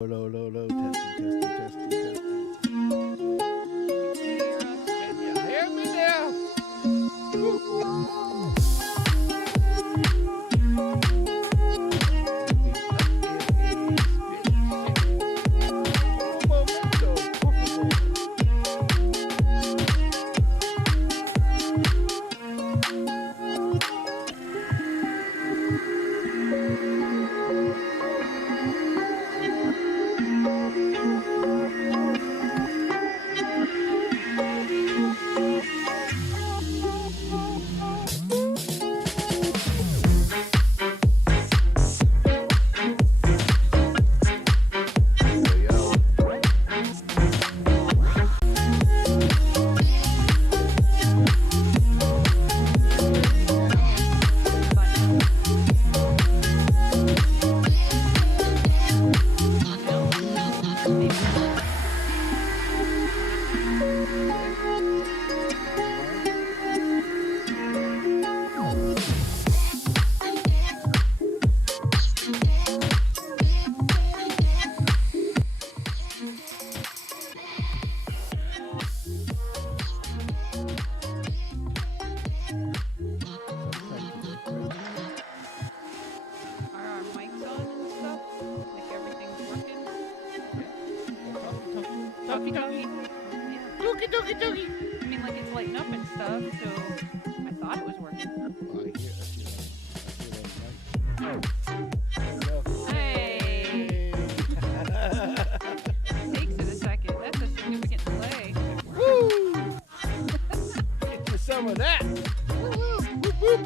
Low, testing, testing, testing, testing. Can you hear me now? Woo. I mean, like it's lighting up and stuff, so I thought it was working. Hey! Takes it a second. That's a significant delay. Woo! Get you some of that. Woo-woo. Whoop, whoop.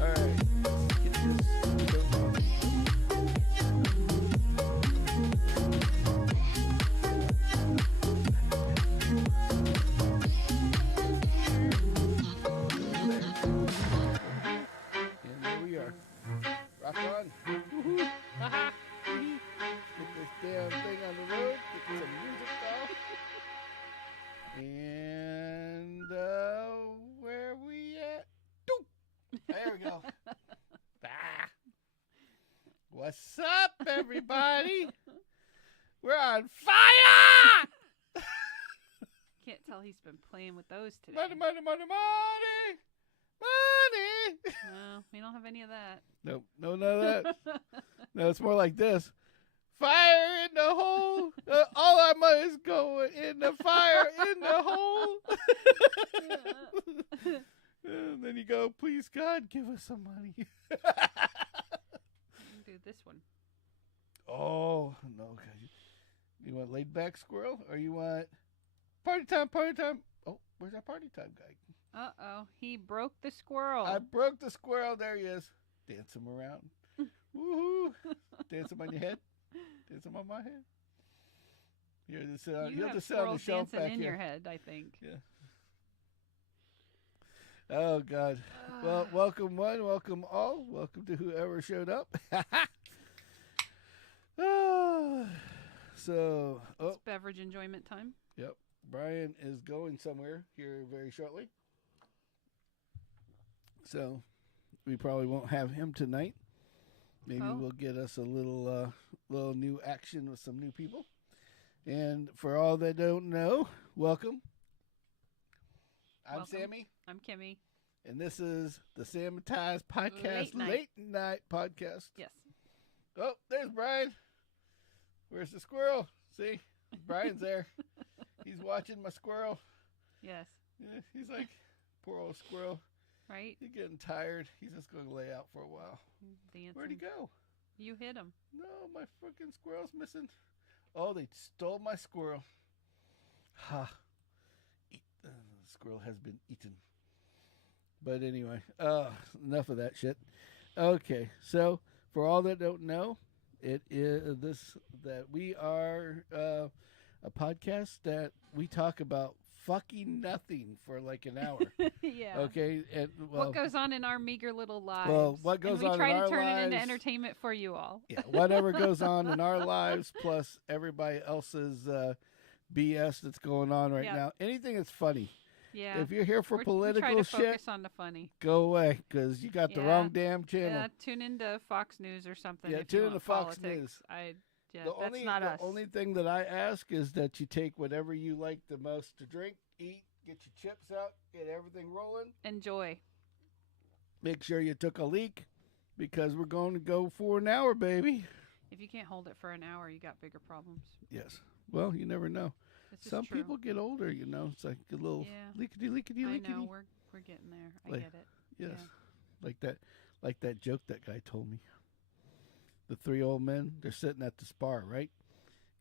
All right. Get this. Rock on. Woohoo. Ha-ha. Get this damn thing on the road. Get some music going. And where we at? There we go. What's up, everybody? We're on fire! Can't tell he's been playing with those today. Money, money, money, money! Money! No, we don't have any of that. Nope, no, none of that. No, it's more like this. Fire in the hole. All our money's going in the fire in the hole. And then you go, please, God, give us some money. Do this one. Oh, no. You want laid back squirrel or you want party time, party time? Oh, where's our party time guy? Uh-oh, he broke the squirrel. I broke the squirrel. There he is. Dance him around. Woohoo. Dance him on your head. Dance him on my head. You'll just sit on the shelf back in here. your head, I think. Yeah. Oh, God. Well, welcome one, welcome all. Welcome to whoever showed up. It's beverage enjoyment time. Yep. Brian is going somewhere here very shortly. So we probably won't have him tonight. Maybe we'll get us a little new action with some new people. And for all that don't know, welcome. I'm Sammy. I'm Kimmy. And this is the Sammitized podcast, late night podcast. Yes. Oh, there's Brian. Where's the squirrel? See, Brian's there. He's watching my squirrel. Yes. Yeah, he's like, poor old squirrel. Right? He's getting tired. He's just going to lay out for a while. Dancing. Where'd he go? You hit him. No, my freaking squirrel's missing. Oh, they stole my squirrel. Ha. The squirrel has been eaten. But anyway, enough of that shit. Okay, so for all that don't know, it is that we are a podcast that we talk about fucking nothing for like an hour. Yeah. Okay. And what goes on in our meager little lives? Well, what goes on in our lives? We try to turn it into entertainment for you all. Yeah. Whatever goes on in our lives, plus everybody else's BS that's going on right now. Anything that's funny. Yeah. If you're here for We try political to shit, focus on the funny. go away because you got the Yeah. wrong damn channel. Yeah, tune into Fox News or something. Yeah, if tune you into want Fox politics. News. Yeah, that's not us. The only thing that I ask is that you take whatever you like the most to drink, eat, get your chips out, get everything rolling. Enjoy. Make sure you took a leak because we're going to go for an hour, baby. If you can't hold it for an hour, you got bigger problems. Yes. Well, you never know. Some true. people get older, you know. It's like a little leakety. I know we're getting there. I get it. Yes. Yeah. Like that joke that guy told me. The three old men, they're sitting at the spar, right?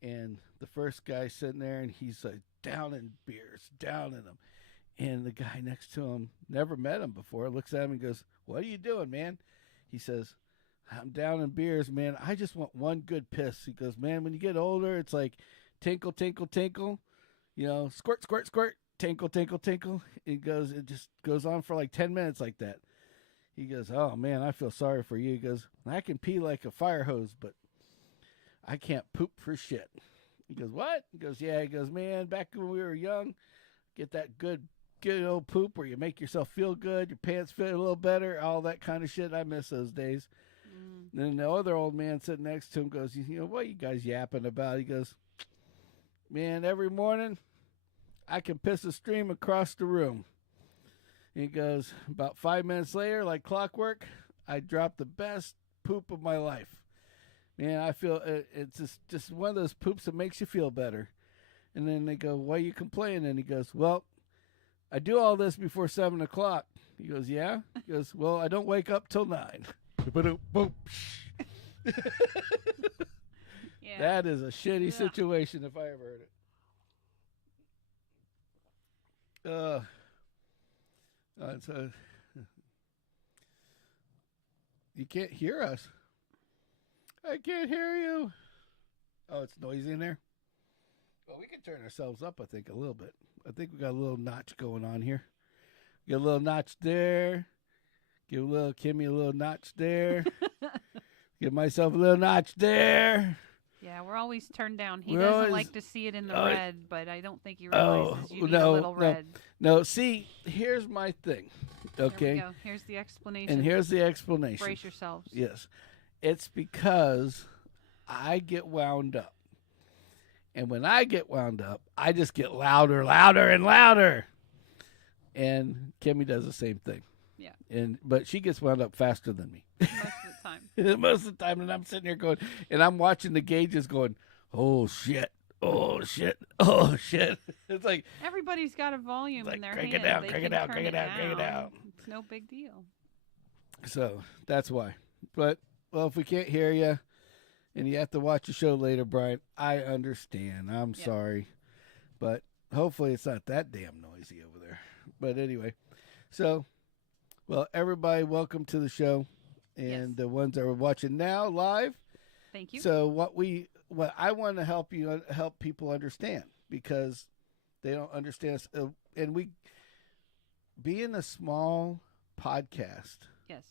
And the first guy's sitting there and he's like down in beers, down in them. And the guy next to him never met him before, looks at him and goes, "What are you doing, man?" He says, "I'm down in beers, man. I just want one good piss." He goes, "Man, when you get older, it's like tinkle, tinkle, tinkle. You know, squirt, squirt, squirt, tinkle, tinkle, tinkle." It just goes on for like 10 minutes like that. He goes, "Oh, man, I feel sorry for you." He goes, "I can pee like a fire hose, but I can't poop for shit." He goes, "What?" He goes, "Yeah." He goes, "Man, back when we were young, get that good old poop where you make yourself feel good, your pants fit a little better, all that kind of shit. I miss those days." Then the other old man sitting next to him goes, "You know, what are you guys yapping about?" He goes, "Man, every morning I can piss a stream across the room." He goes, "About 5 minutes later, like clockwork, I drop the best poop of my life. Man, I feel it's just one of those poops that makes you feel better." And then they go, "Why are you complaining?" And he goes, "Well, I do all this before 7 o'clock." He goes, "Yeah?" He goes, "Well, I don't wake up till 9. Boom. Yeah. That is a shitty situation if I ever heard it. You can't hear us. I can't hear you. Oh, it's noisy in there. Well, we can turn ourselves up, I think, a little bit. I think we got a little notch going on here. Get a little notch there. Give Kimmy a little notch there. Give myself a little notch there. Yeah, we're always turned down. He doesn't like to see it in the red, but I don't think he realizes you need a little red. No, see, here's my thing. Okay. There we go. Here's the explanation. And here's the explanation. Brace yourselves. Yes. It's because I get wound up. And when I get wound up, I just get louder, and louder. And Kimmy does the same thing. Yeah. But she gets wound up faster than me. Most of the time. Most of the time. And I'm sitting here going, and I'm watching the gauges going, "Oh, shit. Oh, shit. Oh, shit." It's like everybody's got a volume in their crank hand. It down, crank it down, crank it down, crank it down. It's no big deal. So that's why. But, well, if we can't hear you and you have to watch the show later, Brian, I understand. I'm sorry. But hopefully it's not that damn noisy over there. But anyway, so, well, everybody, welcome to the show. And the ones that are watching now live. Thank you. So what I want to help people understand, because they don't understand us. And being a small podcast,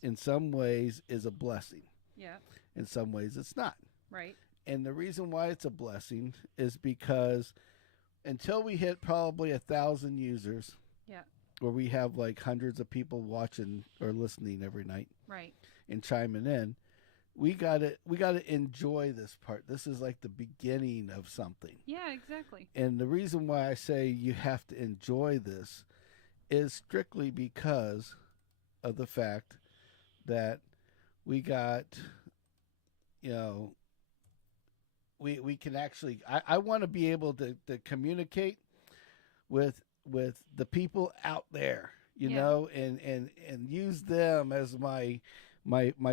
in some ways is a blessing. Yeah. In some ways it's not. Right. And the reason why it's a blessing is because until we hit probably 1,000 users, where we have like hundreds of people watching or listening every night, right, and chiming in, we gotta enjoy this part. This is like the beginning of something. Yeah, exactly. And the reason why I say you have to enjoy this is strictly because of the fact that we got, we can actually, I want to be able to communicate with the people out there, you know, and use them as my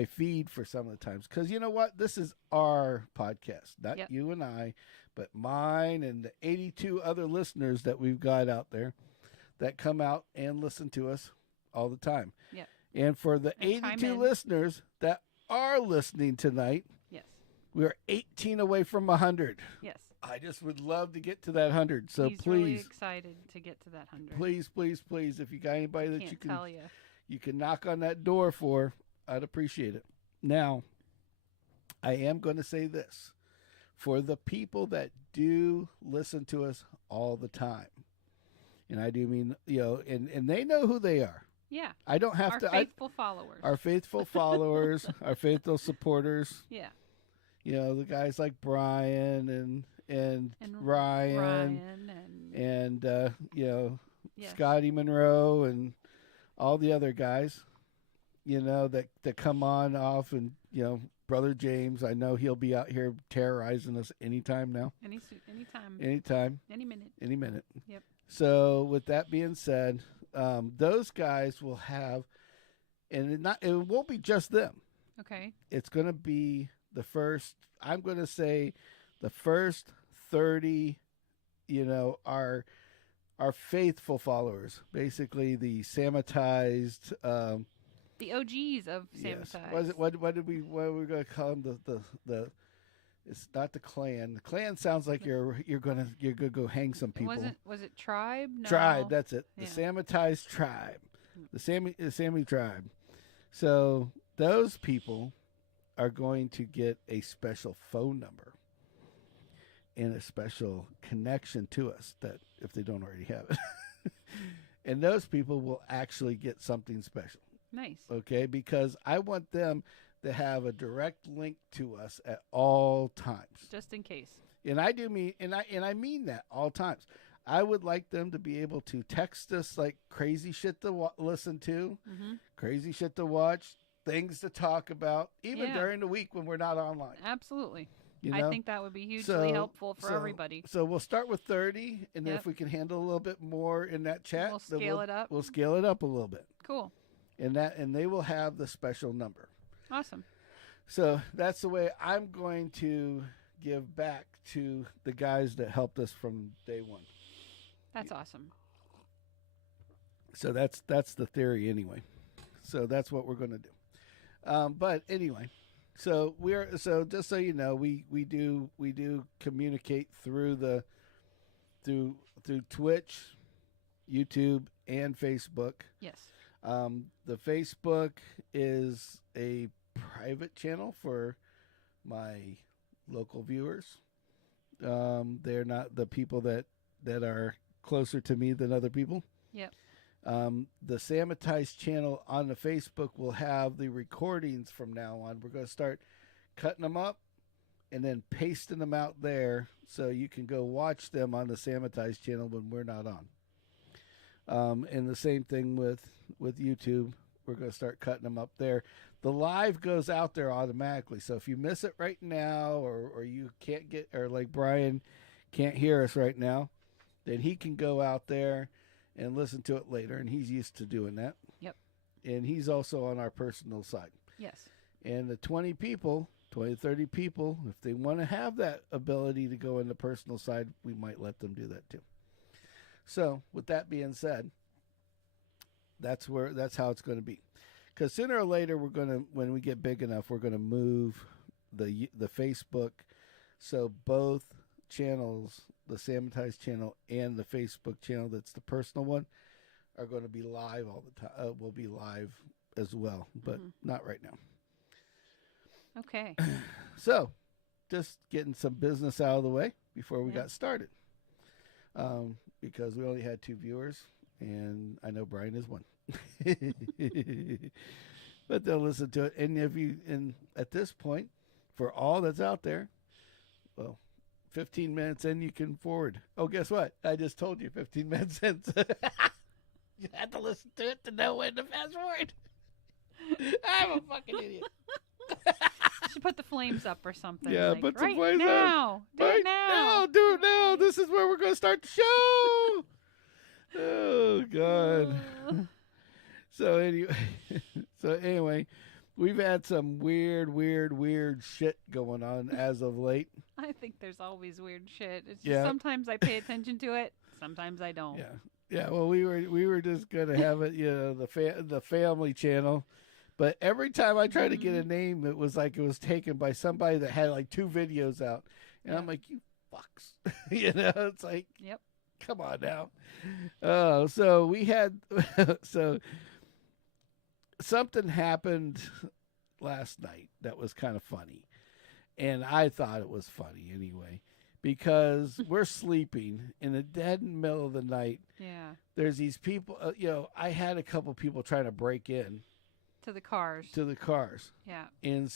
feed for some of the times. Because you know what? This is our podcast, not you and I, but mine and the 82 other listeners that we've got out there that come out and listen to us all the time. Yeah. And for the 82 listeners that are listening tonight, we are 18 away from 100. Yes. I just would love to get to that 100. So He's please, really excited to get to that 100. Please, if you got anybody that you you can knock on that door for, I'd appreciate it. Now, I am going to say this. For the people that do listen to us all the time, and I do mean, and they know who they are. Yeah. I don't have our to. Faithful followers. Our faithful followers, our faithful supporters. Yeah. The guys like Brian and Ryan and Scotty Monroe and all the other guys, that come on off, and Brother James. I know he'll be out here terrorizing us anytime now. Anytime. Any minute. Yep. So with that being said, those guys will have, and it won't be just them. Okay. It's going to be the first. I'm going to say the first 30. Our faithful followers, basically the Sammitized. The OGs of Sammitized. Yes. Was it what were we going to call them? The it's not the clan. The clan sounds like you're gonna go hang some people. Was it tribe? No. Tribe, that's it. Yeah. The Sammitized tribe. The Sammy tribe. So those people are going to get a special phone number and a special connection to us, that if they don't already have it. And those people will actually get something special. Nice. Okay, because I want them to have a direct link to us at all times. Just in case. And I do mean, and I mean that all times. I would like them to be able to text us like crazy shit to listen to, crazy shit to watch, things to talk about, even during the week when we're not online. Absolutely. I think that would be hugely helpful for everybody. So we'll start with 30, and then if we can handle a little bit more in that chat, we'll scale it up. We'll scale it up a little bit. Cool. And they will have the special number. Awesome. So that's the way I'm going to give back to the guys that helped us from day one. That's awesome. So that's the theory anyway. So that's what we're going to do. But anyway, so just so you know, we do communicate through Twitch, YouTube, and Facebook. Yes. The Facebook is a private channel for my local viewers. They're not the people that are closer to me than other people. Yep. The Sammitized channel on the Facebook will have the recordings from now on. We're going to start cutting them up and then pasting them out there so you can go watch them on the Sammitized channel when we're not on. And the same thing with YouTube. We're going to start cutting them up there. The live goes out there automatically. So if you miss it right now, or you can't get, or like Brian can't hear us right now, then he can go out there and listen to it later. And he's used to doing that. Yep. And he's also on our personal side. Yes. And the 20, 30 people, if they want to have that ability to go in the personal side, we might let them do that too. So with that being said, that's how it's going to be. Because sooner or later, when we get big enough, we're going to move the Facebook. So both channels, the Sammitized channel and the Facebook channel, that's the personal one, are going to be live all the time. Will be live as well, but not right now. Okay. So, just getting some business out of the way before we got started. Because we only had 2 viewers, and I know Brian is one. But they'll listen to it. And at this point, for all that's out there, well, 15 minutes in, you can forward. Oh, guess what? I just told you 15 minutes in. You had to listen to it to know when to fast forward. I'm a fucking idiot. Should put the flames up or something. Yeah, like, put some right flames now. up. Do it now. Do it now. This is where we're going to start the show. Oh, God. So anyway, we've had some weird shit going on as of late. I think there's always weird shit. It's just sometimes I pay attention to it, sometimes I don't. Yeah. Well, we were just gonna have it, the family channel, but every time I tried to get a name, it was like it was taken by somebody that had like 2 videos out, and I'm like, you fucks, it's like, yep. Come on now. Oh, so we had something happened last night that was kind of funny, and I thought it was funny anyway, because we're sleeping in the dead middle of the night. Yeah. There's these people, I had a couple people trying to break in. To the cars. Yeah. And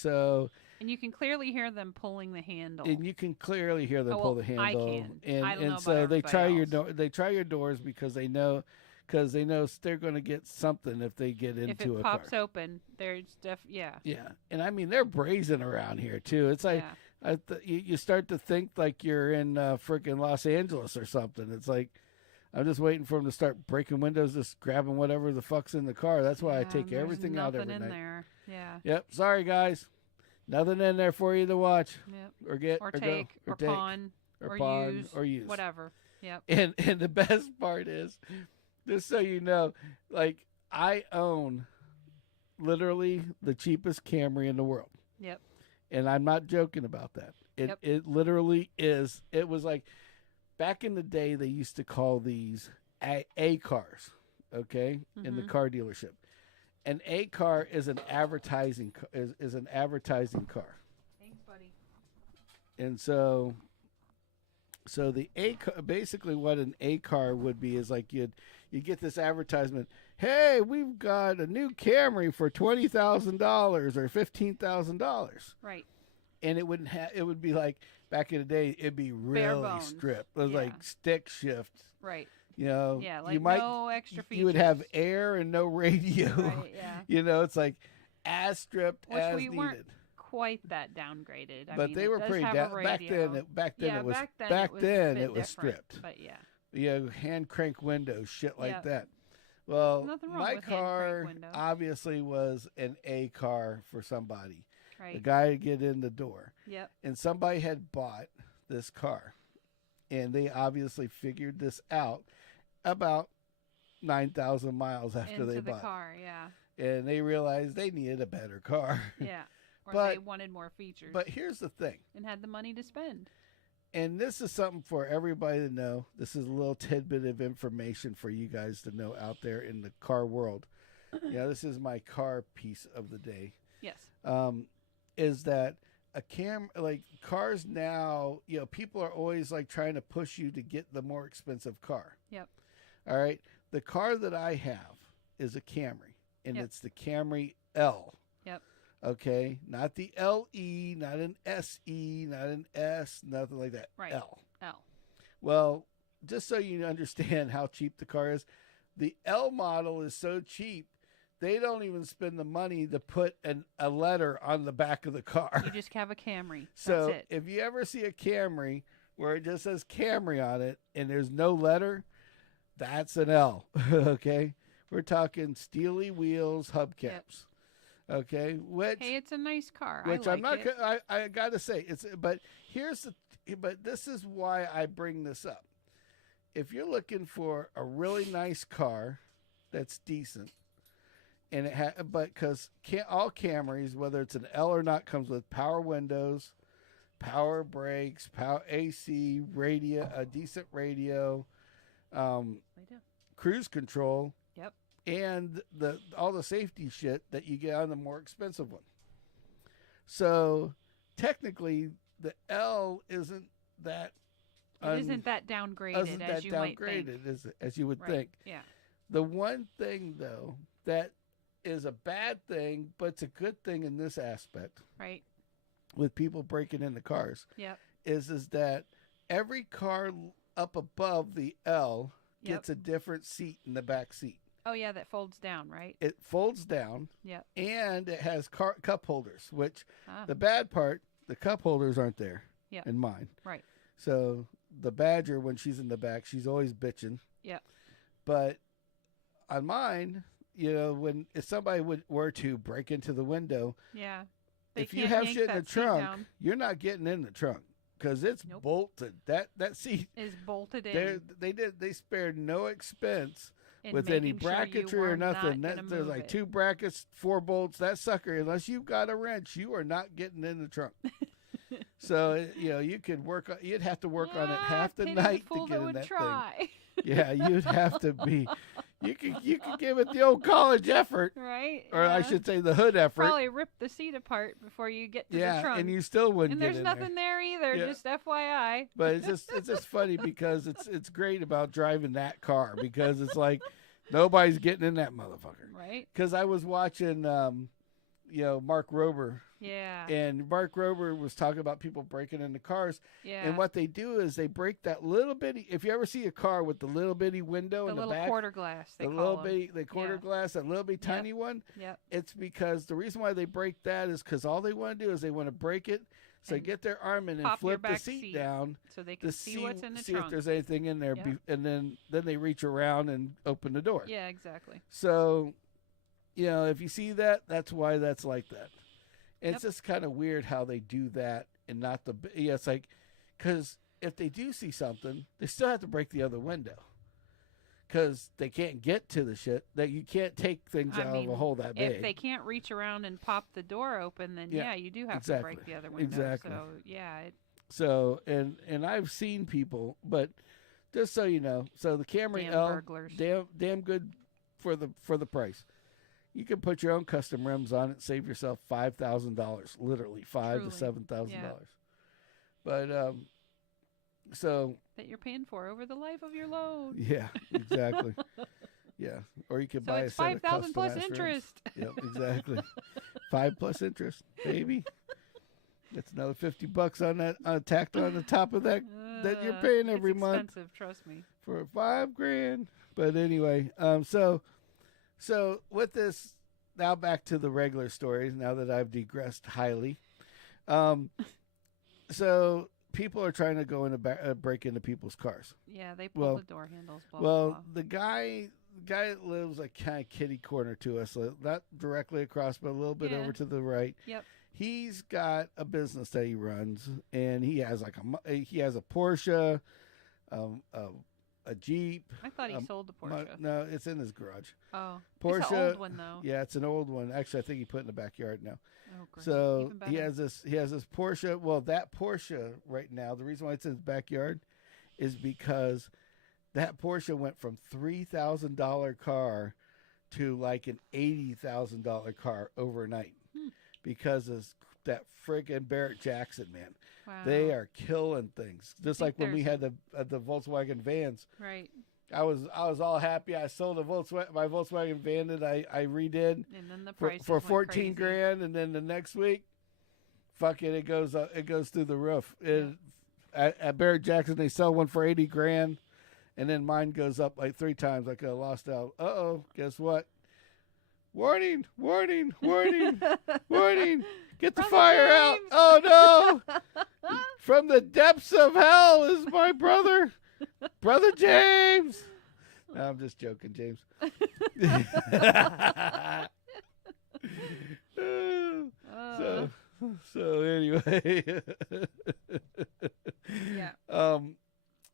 you can clearly hear them pulling the handle. And you can clearly hear them pull the handle. I can. I don't know so about they try else. they try your doors because they know they're going to get something if they get into a car. If it pops open, there's yeah. Yeah. And I mean, they're brazen around here too. It's like you start to think like you're in freaking Los Angeles or something. It's like I'm just waiting for them to start breaking windows, just grabbing whatever the fuck's in the car. That's why I take everything out every night. Nothing in there. Yeah. Yep. Sorry, guys. Nothing in there for you to watch. Yep. Or get. Or take. Or pawn. Or use. Whatever. Yep. And the best part is, just so you know, like I own literally the cheapest Camry in the world. Yep. And I'm not joking about that. It literally is. It was like, back in the day, they used to call these A cars, okay, in the car dealership. An A car is an advertising is an advertising car. Thanks, buddy. And so the basically what an A car would be is like you get this advertisement. Hey, we've got a new Camry for $20,000 or $15,000. Right. And it would be like, back in the day, it'd be really stripped. It was like stick shift. Right. Yeah, like no extra features. You would have air and no radio. Right, yeah. It's like as stripped as needed. Weren't quite that downgraded. I but mean, they were pretty down. Back then it was stripped. But yeah. Hand crank windows, shit like that. Well, my car obviously was an A car for somebody. Right. The guy to get in the door. Yep. And somebody had bought this car. And they obviously figured this out about 9,000 miles after they bought the car, yeah. And they realized they needed a better car. Yeah. Or they wanted more features. But here's the thing. And had the money to spend. And this is something for everybody to know. This is a little tidbit of information for you guys to know out there in the car world. This is my car piece of the day. Yes. Is that like cars now, people are always like trying to push you to get the more expensive car. Yep. All right. The car that I have is a Camry, and it's the Camry L. Yep. Okay. Not the LE, not an SE, not an S, nothing like that. Right. L. L. Well, just so you understand how cheap the car is, the L model is so cheap, they don't even spend the money to put a letter on the back of the car. You just have a Camry. So that's it. If you ever see a Camry where it just says Camry on it and there's no letter, that's an L. Okay? We're talking steely wheels, hubcaps. Yep. Okay? Hey, it's a nice car. Which I like it. I got to say, but this is why I bring this up. If you're looking for a really nice car that's decent, and because all Camrys, whether it's an L or not, comes with power windows, power brakes, power AC, radio, a decent radio, cruise control, and all the safety shit that you get on the more expensive one. So technically, the L isn't that. It isn't that downgraded as you might think. As you would think. Yeah. The one thing though that is a bad thing, but it's a good thing in this aspect. Right. With people breaking into cars. Yep. Is that every car up above the L gets a different seat in the back seat. Oh yeah, that folds down, right? It folds down. Yep. And it has cup holders, which the bad part, the cup holders aren't there in mine. Right. So the Badger, when she's in the back, she's always bitching. Yep. But on mine, if somebody were to break into the window, if you have shit in the trunk, you're not getting in the trunk because it's bolted. That seat is bolted in. They spared no expense with any bracketry or nothing. There's like 2 brackets, 4 bolts. That sucker, unless you've got a wrench, you are not getting in the trunk. So you could work. You'd have to work on it half the night to get in that thing. Yeah, you'd have to be. You could give it the old college effort, right? or I should say the hood effort. Probably rip the seat apart before you get to the trunk. And you still wouldn't. And get there's in nothing there either. Yeah. Just FYI. But it's just funny because it's great about driving that car because it's like nobody's getting in that motherfucker. Right. Because I was watching, Mark Rober. Yeah. And Mark Rober was talking about people breaking into cars. Yeah. And what they do is they break that little bitty. If you ever see a car with the little bitty window in the back, the little quarter glass, the quarter glass, that little bitty tiny one. Yep. It's because the reason why they break that is because all they want to do is they want to break it. So they get their arm in and flip the seat down so they can see what's in the trunk. If there's anything in there, and then they reach around and open the door. Yeah, exactly. So, if you see that, that's why that's like that. And it's just kind of weird how they do that and not the. Yeah, it's like, because if they do see something, they still have to break the other window. Because they can't get to the shit. That you can't take things out of a hole that big. If they can't reach around and pop the door open, then you do have to break the other window. Exactly. So yeah. So and I've seen people, but just so you know, so the Camry damn L, burglars. damn good for the price. You can put your own custom rims on it, save yourself $5,000, literally $5,000 to $7,000. Yeah. But so that you're paying for over the life of your loan. Yeah, exactly. Yeah, or you could buy a set of custom plus interest. Yep, exactly. 5 plus interest, baby. That's another $50 on that tacked on the top of that you're paying every month. It's expensive, trust me. For $5,000. But anyway, so with this, now back to the regular stories. Now that I've digressed highly, so people are trying to go in break into people's cars. Yeah, they pull the door handles. Blah, well, blah, blah. the guy that lives like kind of kitty corner to us, not directly across, but a little bit over to the right. Yep. He's got a business that he runs, and he has a Porsche, a Jeep. I thought he sold the Porsche. No, it's in his garage. Oh, Porsche. It's an old one though. Yeah, it's an old one. Actually, I think he put it in the backyard now. Oh, great. So he has this Porsche. Well, that Porsche right now, the reason why it's in his backyard is because that Porsche went from $3,000 car to like an $80,000 car overnight because of that friggin' Barrett Jackson, man. Wow. They are killing things. Just like when we had the Volkswagen vans. Right. I was all happy. I sold my Volkswagen van that I redid, and then the price for $14,000, and then the next week, fuck it, it goes through the roof. At Barrett Jackson, they sell one for $80,000, and then mine goes up like 3 times. I could have lost out. Guess what? Warning! Warning! Warning! Warning! Get the fire out! Oh no! From the depths of hell is my brother. Brother James. No, I'm just joking, James. So anyway. Yeah.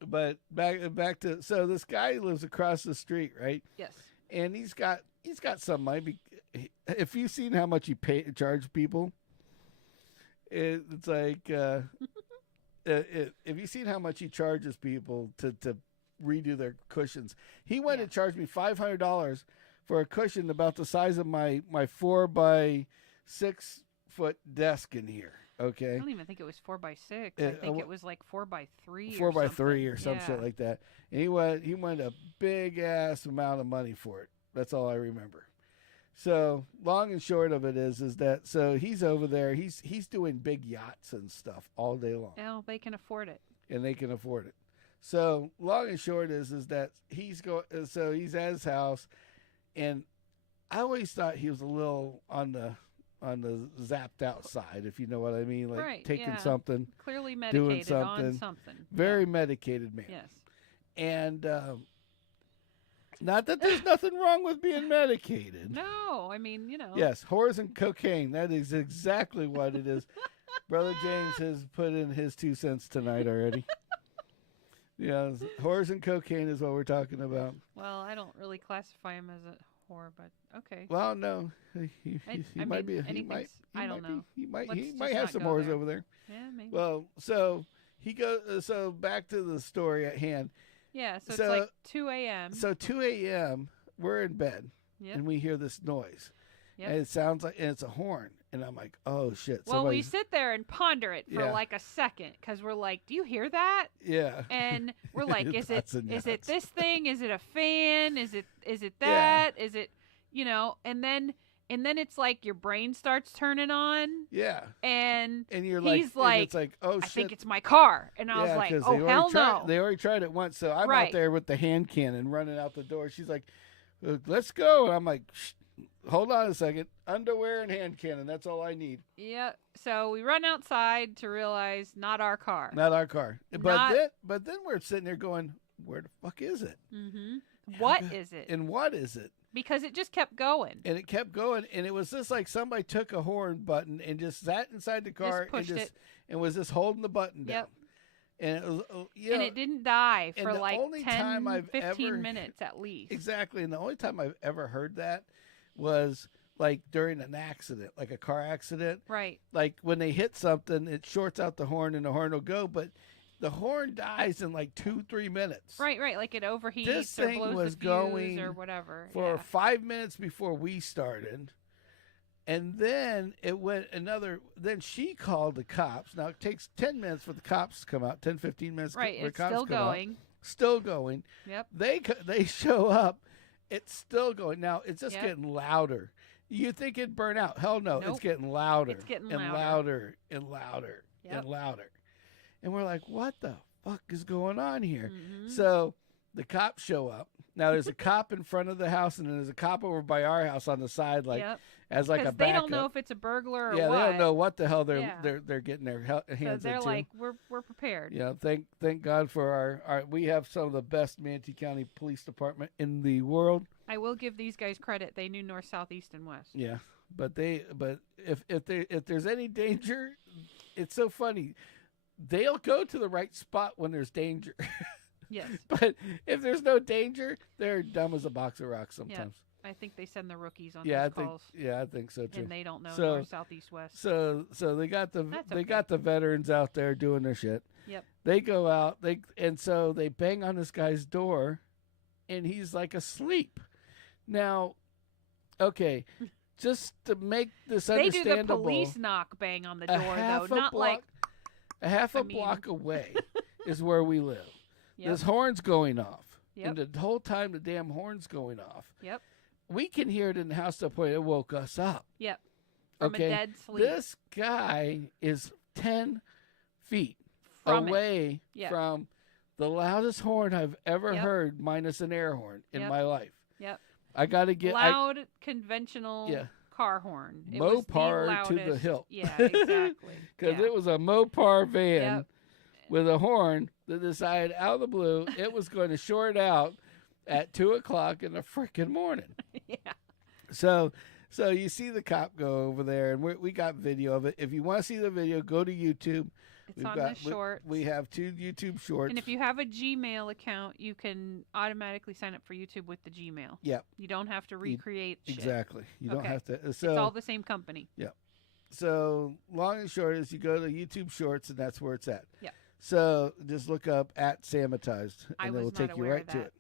But back to, so this guy lives across the street, right? Yes. And he's got some money. If you've seen how much he charge people, it's like if you've seen how much he charges people to redo their cushions, he went and charged me $500 for a cushion about the size of my 4x6 foot desk in here. Okay, I don't even think it was 4x6. I think it was like 4x3. 4x3 or some shit like that. And he went a big ass amount of money for it. That's all I remember. So long and short of it is that so he's over there. He's doing big yachts and stuff all day long. Well, they can afford it. And they can afford it. So long and short is that he's at his house, and I always thought he was a little on the zapped out side, if you know what I mean, like taking something, clearly medicated, doing something, on something. Very medicated man. Yes. And not that there's nothing wrong with being medicated. No, I mean, Yes, whores and cocaine. That is exactly what it is. Brother James has put in his 2 cents tonight already. Yeah, whores and cocaine is what we're talking about. Well, I don't really classify him as a whore, but okay. Well, no, he might be. I don't know. He might have some whores over there. Yeah, maybe. Well, so he goes. So back to the story at hand. Yeah, so it's like 2 a.m. So 2 a.m. we're in bed, and we hear this noise. And it sounds like, and it's a horn. And I'm like, oh, shit. Well, we sit there and ponder it for like a second because we're like, do you hear that? Yeah. And we're like, is it this thing? Is it a fan? Is it that? Is it, and then it's like your brain starts turning on. Yeah. And you're he's like, it's like, oh, shit. I think it's my car. And I was like, oh, hell no. They already tried it once. So I'm out there with the hand cannon running out the door. She's like, let's go. And I'm like, shh. Hold on a second. Underwear and hand cannon. That's all I need. Yeah. So we run outside to realize not our car. Not our car. But then we're sitting there going, where the fuck is it? Mm-hmm. What is it? And what is it? Because it just kept going. And it kept going. And it was just like somebody took a horn button and just sat inside the car and was just holding the button down. And it was, and it didn't die for like 10, 15 minutes at least. Exactly. And the only time I've ever heard that was like during an accident, like a car accident. Right. Like when they hit something, it shorts out the horn and the horn will go, but the horn dies in like 2-3 minutes. Right. Like it overheats this or thing blows was the fuse going or whatever. For 5 minutes before we started. And then it went then she called the cops. Now it takes 10 minutes for the cops to come out, 10, 15 minutes. Right, for the it's cops still to come going. Out. Still going. Yep. They show up. It's still going. Now it's just getting louder. You think it'd burn out. Hell no. Nope. It's getting louder. It's getting and louder and louder and louder. And we're like, what the fuck is going on here? Mm-hmm. So the cops show up. Now there's a cop in front of the house, and then there's a cop over by our house on the side, as like a backup. They don't know if it's a burglar or what. Yeah, they don't know what the hell they're getting their hands into. So they're like, we're prepared. Yeah, thank God for our we have some of the best Manatee County Police Department in the world. I will give these guys credit. They knew north, south, east, and west. Yeah, but if there's any danger, it's so funny. They'll go to the right spot when there's danger. Yes. But if there's no danger, they're dumb as a box of rocks sometimes. Yeah. I think they send the rookies on those calls. I think so too. And they don't know north, south, east, west. So they got the veterans out there doing their shit. Yep. They go out, so they bang on this guy's door, and he's like asleep. Now, okay, just to make this understandable, they do the police knock bang on the door though, not like a half a block away is where we live. Yep. This horn's going off. Yep. And the whole time the damn horn's going off. Yep. We can hear it in the house to the point it woke us up. Yep. From a dead sleep. This guy is 10 feet away from the loudest horn I've ever heard, minus an air horn, in my life. Yep. I got to get... Loud, conventional car horn. It Mopar to the hilt. Yeah, exactly. Because it was a Mopar van with a horn that decided out of the blue it was going to short out at 2:00 in the freaking morning. Yeah. So you see the cop go over there, and we got video of it. If you want to see the video, go to YouTube. It's on the shorts. We have 2 YouTube shorts. And if you have a Gmail account, you can automatically sign up for YouTube with the Gmail. Yep. You don't have to recreate shit. Exactly. You don't have to. It's all the same company. Yep. So long and short is you go to YouTube Shorts, and that's where it's at. Yep. So just look up at Sammitized, and it will take you right to it.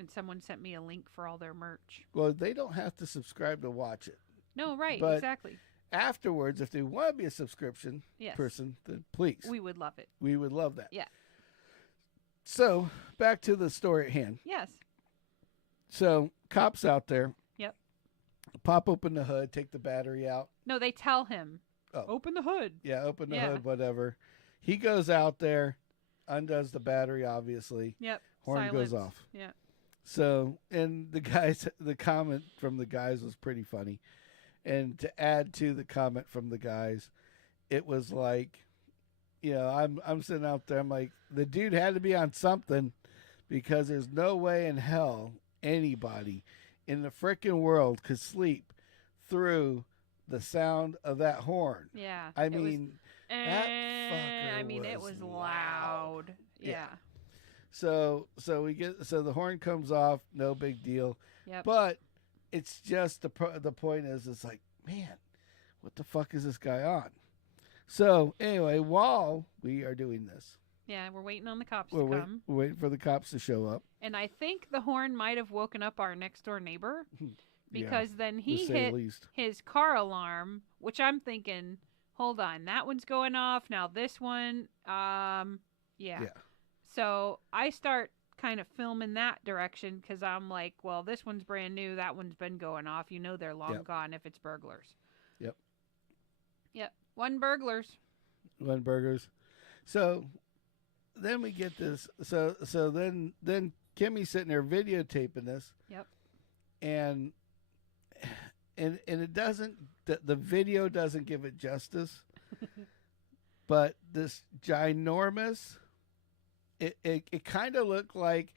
And someone sent me a link for all their merch. Well, they don't have to subscribe to watch it. No, right, but exactly. Afterwards, if they want to be a subscription person, then please. We would love it. We would love that. Yeah. So, back to the story at hand. Yes. So, cops out there. Yep. Pop open the hood, take the battery out. No, they tell him. Oh. Open the hood. Yeah, open the hood, whatever. He goes out there, undoes the battery, obviously. Yep. Horn goes off. Yeah. So, and the comment from the guys was pretty funny. And to add to the comment from the guys, it was like, I'm sitting out there, I'm like, the dude had to be on something, because there's no way in hell anybody in the frickin' world could sleep through the sound of that horn. Yeah. I mean, that fucker it was loud. Yeah. So the horn comes off, no big deal. Yep. But it's just the point is, it's like, man, what the fuck is this guy on? So anyway, while we are doing this, Yeah, we're waiting on the cops to come. We're waiting for the cops to show up. And I think the horn might have woken up our next door neighbor because then he hit his car alarm, which I'm thinking, hold on, that one's going off. Now this one, yeah. So I start kind of filming that direction because I'm like, well, this one's brand new. That one's been going off. You know they're long gone if it's burglars. Yep. One burglars. So then we get this. So then Kimmy's sitting there videotaping this. Yep. And it doesn't. The video doesn't give it justice. But this ginormous. It kind of looked like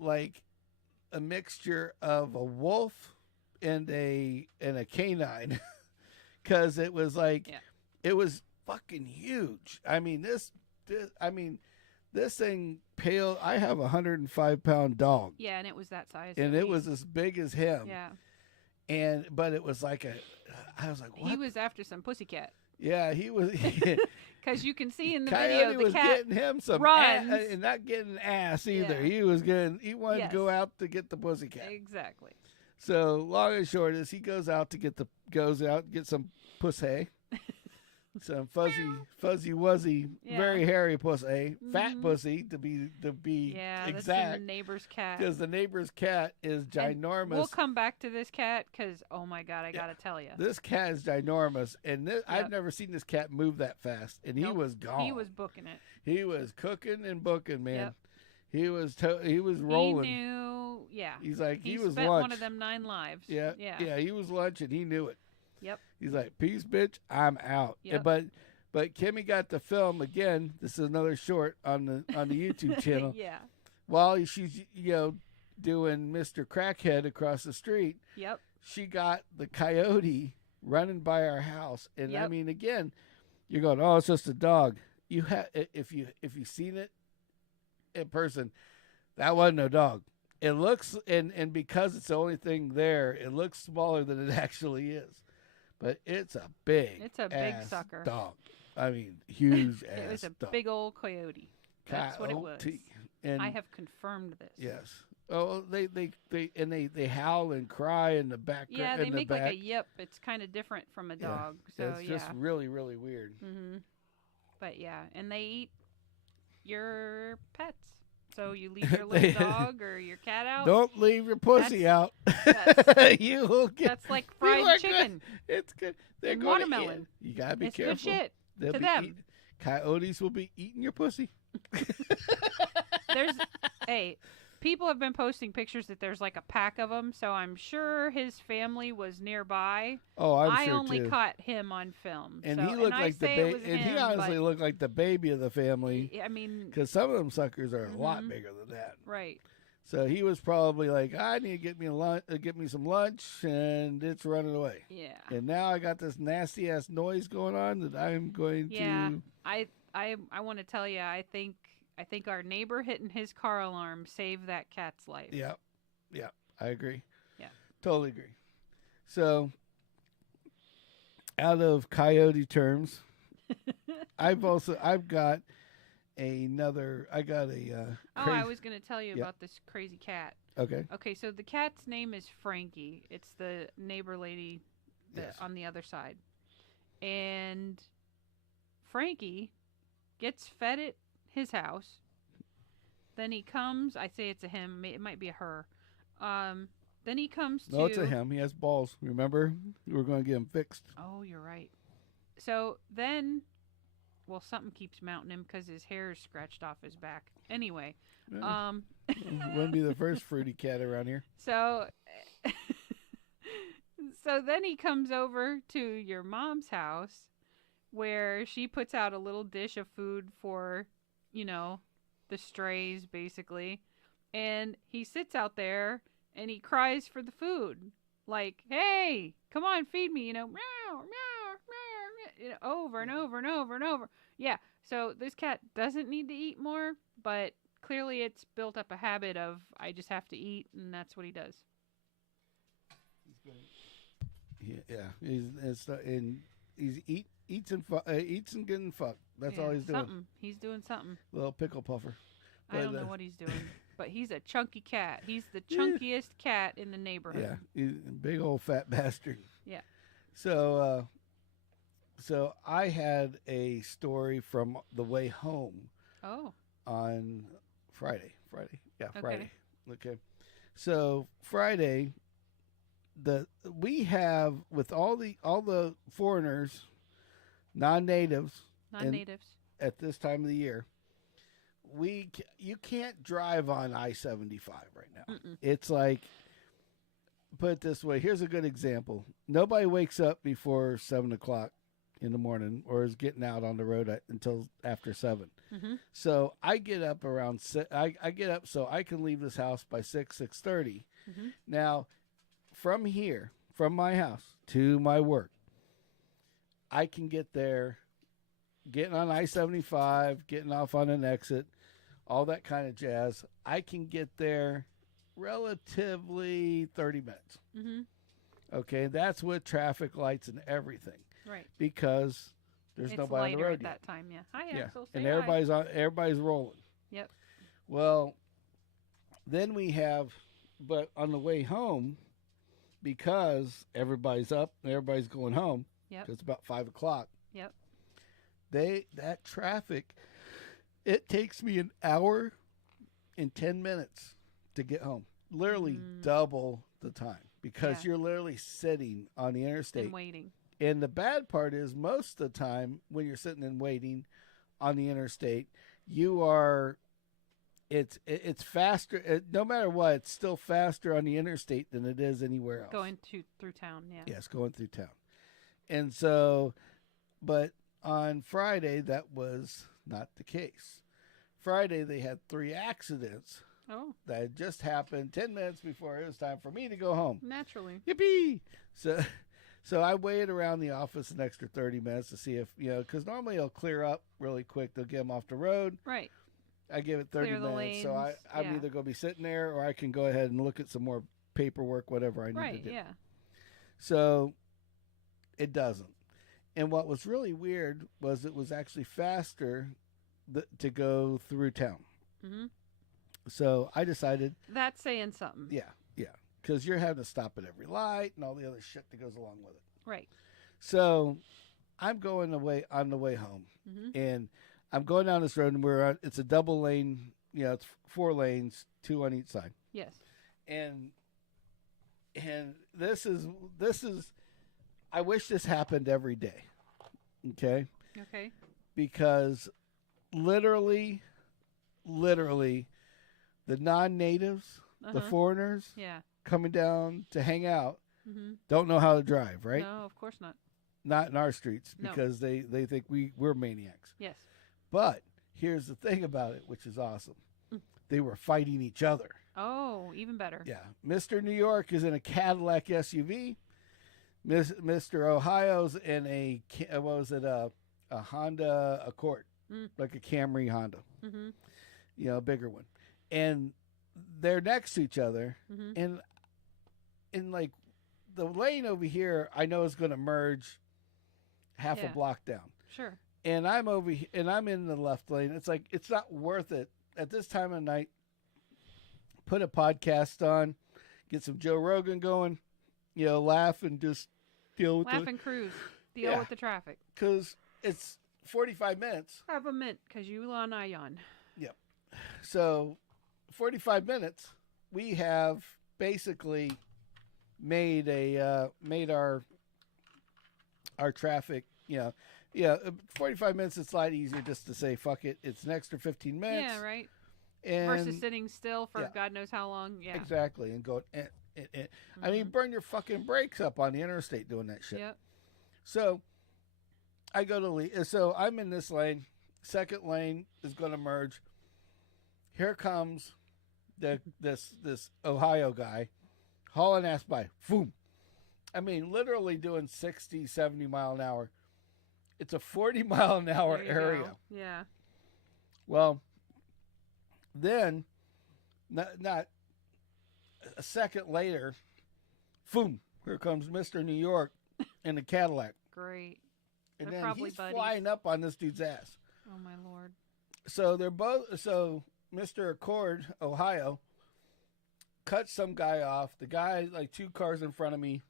a mixture of a wolf and a canine, because it was it was fucking huge. I mean this thing paled. I have a 105-pound dog. Yeah, and it was that size. And it was as big as him. Yeah. But it was like I was like, what? He was after some pussycat. Yeah, he was. Because you can see in the Coyote video the was cat getting him some runs. And not getting ass either. Yeah. He wanted to go out to get the pussycat. Exactly. So long and short is he goes out to get some pussy. Some fuzzy wuzzy, very hairy pussy, fat pussy to be exact. That's the neighbor's cat. Because the neighbor's cat is ginormous. And we'll come back to this cat because oh my god, I gotta tell you, this cat is ginormous, and I've never seen this cat move that fast. And he was gone. He was booking it. He was cooking and booking, man. Yep. He was rolling. He knew. Yeah. He's like he was spent lunch. One of them 9 lives. Yeah. He was lunch, and he knew it. Yep. He's like, peace, bitch, I'm out. Yep. But Kimmy got the film again. This is another short on the YouTube channel. Yeah. While she's doing Mr. Crackhead across the street. Yep. She got the coyote running by our house, and I mean, again, you're going, oh, it's just a dog. You have if you seen it in person, that wasn't no dog. It looks and because it's the only thing there, it looks smaller than it actually is. But it's a big sucker dog. I mean, huge ass. It was a dog. big old coyote. That's what it was. And I have confirmed this. Yes. Oh, they howl and cry in the back. Yeah, they make like a yip. It's kind of different from a dog. So it's just really, really weird. Mm-hmm. But yeah, and they eat your pets. So you leave your little dog or your cat out. Don't leave your pussy out. You will get. That's like fried chicken. It's good. They're and going watermelon. You gotta be careful. It's good shit. They'll to them. Coyotes will be eating your pussy. People have been posting pictures that there's like a pack of them, so I'm sure his family was nearby. Oh, I sure only too. caught him on film, and he looked like the baby. And he honestly looked like the baby of the family. I mean, because some of them suckers are a lot bigger than that. Right. So he was probably like, I need to get me some lunch, and it's running away. Yeah. And now I got this nasty ass noise going on that I'm going to. Yeah. I want to tell you, I think our neighbor hitting his car alarm saved that cat's life. Yeah. Yeah. I agree. Yeah. Totally agree. So, out of coyote terms, I got a. I was going to tell you about this crazy cat. Okay. Okay, so the cat's name is Frankie. It's the neighbor lady on the other side. And Frankie gets fed at his house. Then he comes. I say it's a him. It might be a her. Then he comes to. No, it's a him. He has balls. Remember? We were going to get him fixed. Oh, you're right. So then, well, something keeps mounting him because his hair is scratched off his back. Anyway. Wouldn't be the first fruity cat around here. So then he comes over to your mom's house where she puts out a little dish of food for, the strays, basically. And he sits out there and he cries for the food. Like, hey, come on, feed me, meow, meow, meow, over and over and over and over. Yeah, so this cat doesn't need to eat more, but clearly it's built up a habit of, I just have to eat, and that's what he does. Yeah, and eats and getting fucked. That's all he's doing. Something. He's doing something. Little pickle puffer. I don't know what he's doing, but he's a chunky cat. He's the chunkiest cat in the neighborhood. Yeah, he's a big old fat bastard. Yeah. So, so I had a story from the way home. Oh. On Friday. Yeah, Okay. Friday. Okay. So Friday, we have with all the foreigners, non-natives, at this time of the year, you can't drive on I-75 right now. Mm-mm. It's like, put it this way. Here's a good example. Nobody wakes up before 7:00 in the morning or is getting out on the road until after 7. Mm-hmm. So I get up around I get up so I can leave this house by 6:30. Mm-hmm. Now, from here, from my house to my work, I can get there, getting on I-75, getting off on an exit, all that kind of jazz. I can get there relatively 30 minutes. Mm-hmm. Okay, that's with traffic lights and everything. Right. Because there's nobody on the road at that time. Yeah. Hi, yeah, Axel. and everybody's rolling. Yep. Well, then we have, but on the way home, because everybody's up and everybody's going home. Yep. It's about 5:00. Yep. That traffic, it takes me an hour and 10 minutes to get home. Literally double the time because you're literally sitting on the interstate and waiting. And the bad part is most of the time when you're sitting and waiting on the interstate, it's faster. No matter what, it's still faster on the interstate than it is anywhere else. Going through town, yeah. Yes, going through town. And so, but on Friday, that was not the case. Friday, they had 3 accidents that had just happened 10 minutes before it was time for me to go home. Naturally. Yippee! So I waited around the office an extra 30 minutes to see if, because normally it'll clear up really quick. They'll get them off the road. Right. I give it 30 minutes. Lanes. So I'm either going to be sitting there or I can go ahead and look at some more paperwork, whatever I need to do. Right, yeah. So it doesn't. And what was really weird was it was actually faster to go through town. Mm-hmm. So I decided. That's saying something. Yeah. Because you're having to stop at every light and all the other shit that goes along with it. Right. So I'm going on the way home. Mm-hmm. And I'm going down this road, and it's a double lane. It's 4 lanes, 2 on each side. Yes. And this is. I wish this happened every day. Okay. Okay. Because literally, the non-natives, the foreigners, coming down to hang out, don't know how to drive. Right? No, of course not. Not in our streets because they think we're maniacs. Yes. But here's the thing about it, which is awesome. They were fighting each other. Oh, even better. Yeah. Mr. New York is in a Cadillac SUV. Mr. Ohio's in a Honda Accord, like a Camry Honda. Mm-hmm. A bigger one. And they're next to each other. Mm-hmm. And in like the lane over here, I know is going to merge half a block down. Sure. And I'm over here, and I'm in the left lane. It's like, it's not worth it at this time of night. Put a podcast on, get some Joe Rogan going, laugh and just deal with and cruise, deal with the traffic. Because it's 45 minutes. Have a mint, because you on I on. Yep. So 45 minutes, we have basically made our traffic, 45 minutes, it's a lot easier just to say, fuck it, it's an extra 15 minutes. Yeah, right. And versus sitting still for God knows how long. Yeah. Exactly. And go, I mean, burn your fucking brakes up on the interstate doing that shit. Yep. So I go to leave. So I'm in this lane. Second lane is going to merge. Here comes this Ohio guy hauling ass by. Boom. I mean, literally doing 60, 70 mile an hour. It's a 40 mile an hour area. Go. Yeah. Well, then, not a second later, boom, here comes Mr. New York in the Cadillac. Great. And They're then probably he's buddies. flying up on this dude's ass. Oh my lord. So they're both. So Mr. Accord, Ohio, cuts some guy off. The guy, like 2 cars in front of me,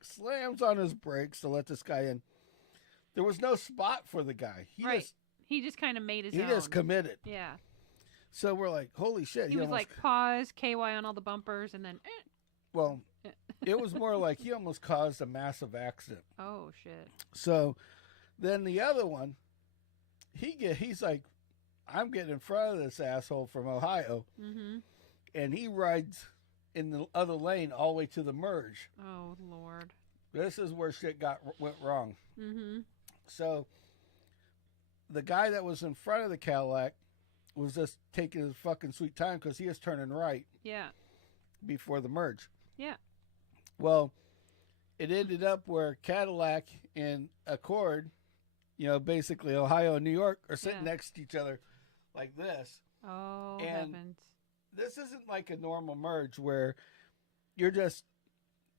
slams on his brakes to let this guy in. There was no spot for the guy. He just kind of made his He own. just committed. Yeah. So we're like, holy shit. He was almost, like, pause, KY on all the bumpers, and then, well, it was more like he almost caused a massive accident. Oh, shit. So then the other one, he's like, I'm getting in front of this asshole from Ohio. Mm-hmm. And he rides in the other lane all the way to the merge. Oh, Lord. This is where shit went wrong. Mm-hmm. So the guy that was in front of the Cadillac was just taking his fucking sweet time because he was turning right. Yeah. Before the merge. Yeah. Well, it ended up where Cadillac and Accord, basically Ohio and New York, are sitting next to each other like this. Oh, and heavens. This isn't like a normal merge where you're just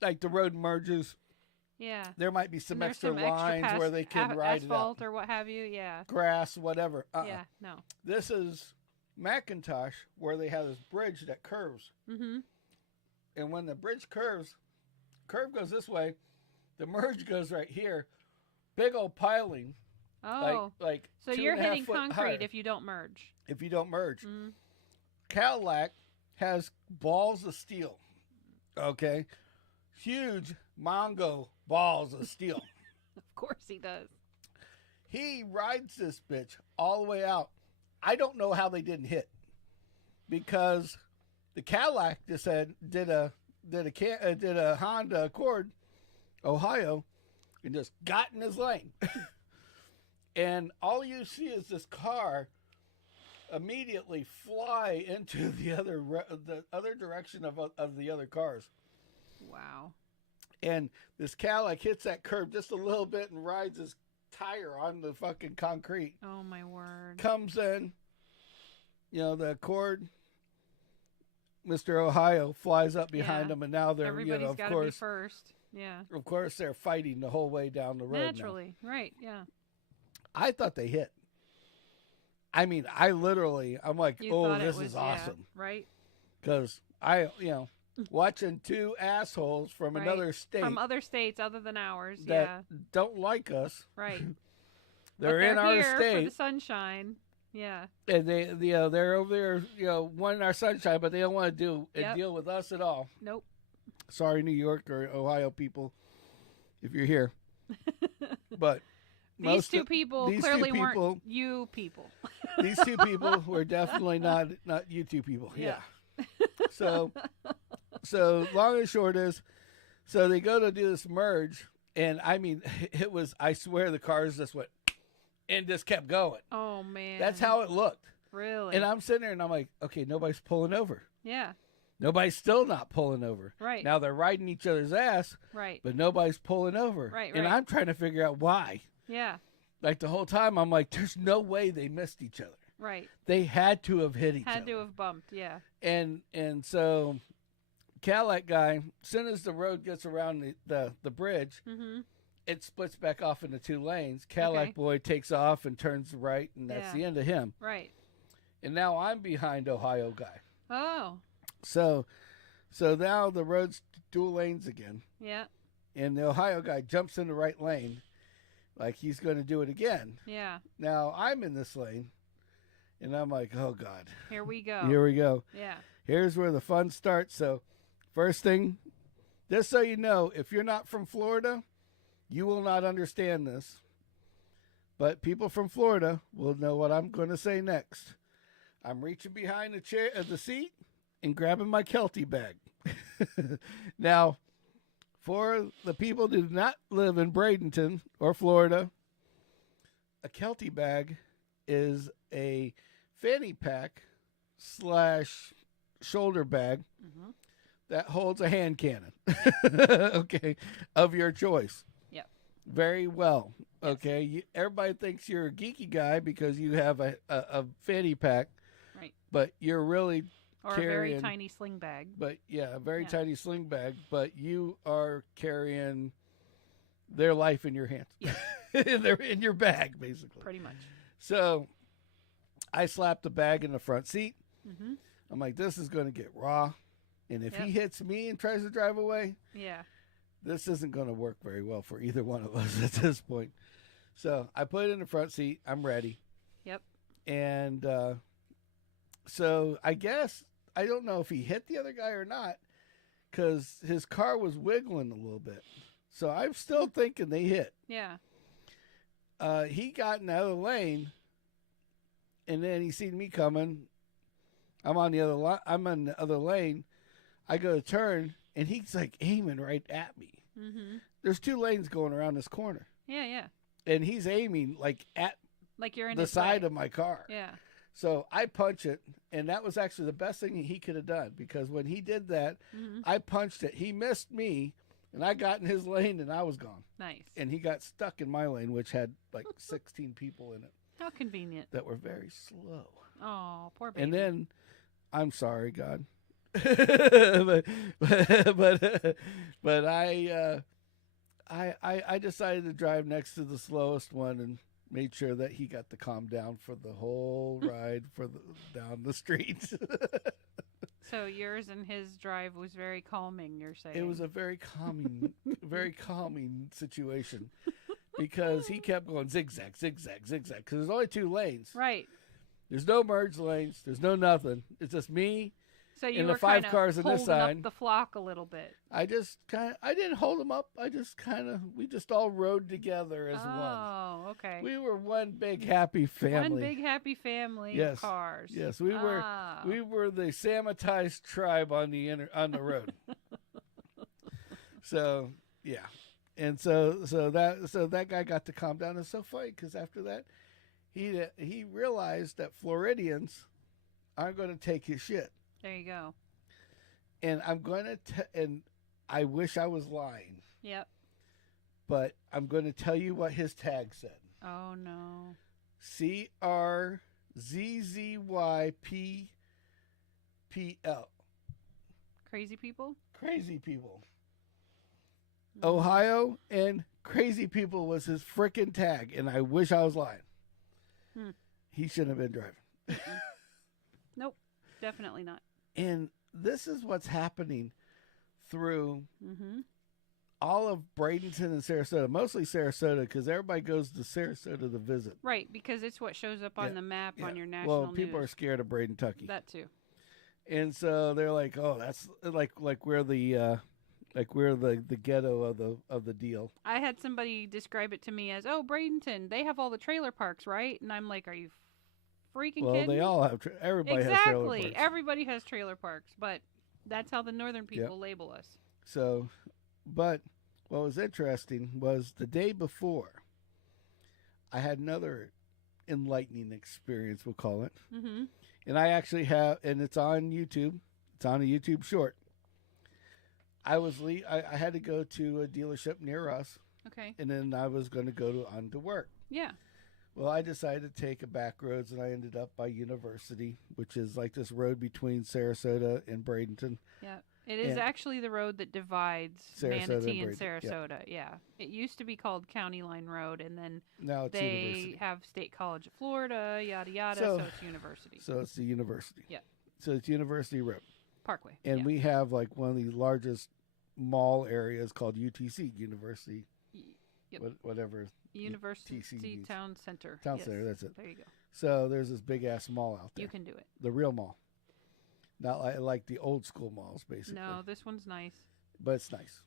like the road merges. Yeah. There might be some extra some lines where they can ride asphalt it out. or what have you. Yeah. Grass, whatever. Yeah. No. This is Macintosh where they have this bridge that curves. Mm-hmm. And when the bridge curve goes this way, the merge goes right here. Big old piling. Oh. Like so you're hitting concrete if you don't merge. If you don't merge. Mm-hmm. Cadillac has balls of steel. Okay? Huge Mongo balls of steel. Of course he does. He rides this bitch all the way out. I don't know how they didn't hit. Because the Cadillac just did a Honda Accord, Ohio, and just got in his lane. And all you see is this car immediately fly into the other direction of the other cars. Wow. And this Cadillac hits that curb just a little bit and rides his tire on the fucking concrete. Oh my word. Comes in, the Accord, Mr. Ohio flies up behind him, and now they're, everybody's of gotta course, be first. Yeah. Of course, they're fighting the whole way down the road. Naturally, right? Yeah. I thought they hit. I mean, I'm like, this is awesome, right? Because watching 2 assholes from another state, from other states other than ours, that don't like us, right? they're in our here state for the sunshine. Yeah. And they're over there, wanting our sunshine, but they don't want to deal with us at all. Nope. Sorry, New York or Ohio people, if you're here. But these two people clearly weren't you people. These 2 people were definitely not you 2 people. Yeah. So long and short is, so they go to do this merge, and I mean, it was, I swear the cars just went and just kept going. Oh, man. That's how it looked. Really? And I'm sitting there and I'm like, okay, nobody's pulling over. Yeah. Nobody's still not pulling over. Right. Now they're riding each other's ass. Right. But nobody's pulling over. Right. And I'm trying to figure out why. Yeah. Like the whole time I'm like, there's no way they missed each other. Right. They had to have hit each other. Had to have bumped, yeah. And so Cadillac guy, as soon as the road gets around the bridge, mm-hmm. it splits back off into 2 lanes. Cadillac boy takes off and turns right, and that's the end of him. Right. And now I'm behind Ohio guy. Oh. So now the road's 2 lanes again. Yeah. And the Ohio guy jumps in the right lane like he's going to do it again. Yeah. Now I'm in this lane, and I'm like, oh, God. Here we go. Here we go. Yeah. Here's where the fun starts. So first thing, just so you know, if you're not from Florida, you will not understand this. But people from Florida will know what I'm going to say next. I'm reaching behind the seat and grabbing my Kelty bag. Now, for the people who do not live in Bradenton or Florida, a Kelty bag is a fanny pack / shoulder bag mm-hmm. that holds a hand cannon, okay, of your choice. Yep. Very well. Yes. Okay. Everybody thinks you're a geeky guy because you have a fanny pack. Right. But you're really or carrying, a very tiny sling bag. But a very tiny sling bag. But you are carrying their life in your hands. Yes. in your bag, basically. Pretty much. So I slapped the bag in the front seat. Mm-hmm. I'm like, this is going to get raw. And if Yep. he hits me and tries to drive away, Yeah. this isn't going to work very well for either one of us at this point. So I put it in the front seat. I'm ready. Yep. And so I guess, I don't know if he hit the other guy or not, because his car was wiggling a little bit. So I'm still thinking they hit. Yeah. He got in the other lane, and then he seen me coming. I'm on the other I'm on the other lane. I go to turn, and he's like aiming right at me. Mm-hmm. There's 2 lanes going around this corner, Yeah, yeah. and he's aiming like at Like you're in the his side way. of my car. Yeah. So I punch it, and that was actually the best thing he could have done, because when he did that, Mm-hmm. I punched it. He missed me, and I got in his lane, and I was gone. Nice. And he got stuck in my lane, which had like 16 people in it How convenient. that were very slow. Oh, poor baby. And then, I'm sorry, God, but I decided to drive next to the slowest one and made sure that he got to calm down for the whole ride down the street. So yours and his drive was very calming, you're saying? It was a very calming situation, because he kept going zigzag, zigzag, zigzag, because there's only 2 lanes. Right. There's no merge lanes. There's no nothing. It's just me. So you And were the 5 kinda cars on this holding side. up the flock a little bit. I didn't hold him up. We just all rode together as one. Oh, okay. We were one big happy family. One big happy family Yes. of cars. Yes, we were. Ah. We were the Sammitized tribe on the road. So yeah, and so that guy got to calm down. It's so funny, because after that, he realized that Floridians aren't going to take his shit. There you go. And and I wish I was lying, Yep. but I'm going to tell you what his tag said. Oh, no. CRZZYPPL. Crazy people? Crazy people. Mm. Ohio and crazy people was his frickin' tag, and I wish I was lying. Hmm. He shouldn't have been driving. Nope. Definitely not. And this is what's happening through Mm-hmm. all of Bradenton and Sarasota, mostly Sarasota, because everybody goes to Sarasota to visit. Right, because it's what shows up on Yeah, the map yeah. on your national Well, people are news. scared of Braden, Kentucky, That too. and so they're like, "Oh, that's like we're the ghetto of the deal." I had somebody describe it to me as, "Oh, Bradenton, they have all the trailer parks, right?" And I'm like, "Are you freaking Well, kidding they me?" all have. Everybody has trailer Exactly. parks. Everybody has trailer parks, but that's how the northern people label us. So, but what was interesting was the day before, I had another enlightening experience, we'll call it. Mm-hmm. And I actually have, and it's on YouTube. It's on a YouTube short. I had to go to a dealership near us, Okay. and then I was going to go on to work. Yeah. Well, I decided to take a back roads, and I ended up by University, which is like this road between Sarasota and Bradenton. Yeah. It is And- actually the road that divides Sarasota Manatee and and Bradenton, yeah. Sarasota. Yeah. It used to be called County Line Road, and then Now it's they University. have State College of Florida, yada yada. So- So, it's University So it's the University. Yeah. So it's University Road. Parkway. And yeah. we have like one of the largest mall areas called UTC, University, Yep. whatever, University TCDs. Town Center. Town Yes. Center, that's it. There you go. So there's this big ass mall out there. You can do it. The real mall. Not like the old school malls, basically. No, this one's nice. But it's nice.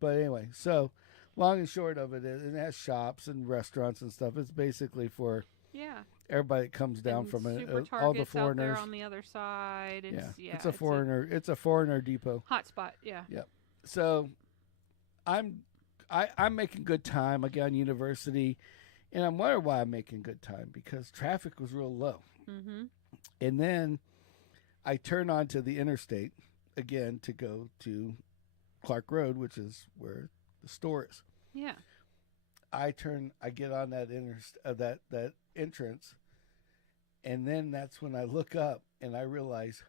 But anyway, so long and short of it is it has shops and restaurants and stuff. It's basically for Yeah. everybody that comes down And from Super all the Target's out foreigners. there on the other side. It's It's a foreigner depot. hot spot. Yeah. So I'm making good time. I got on University, and I'm wondering why I'm making good time, because traffic was real low. Mm-hmm. And then I turn onto the interstate again to go to Clark Road, which is where the store is. Yeah. I get on that that entrance, and then that's when I look up and I realize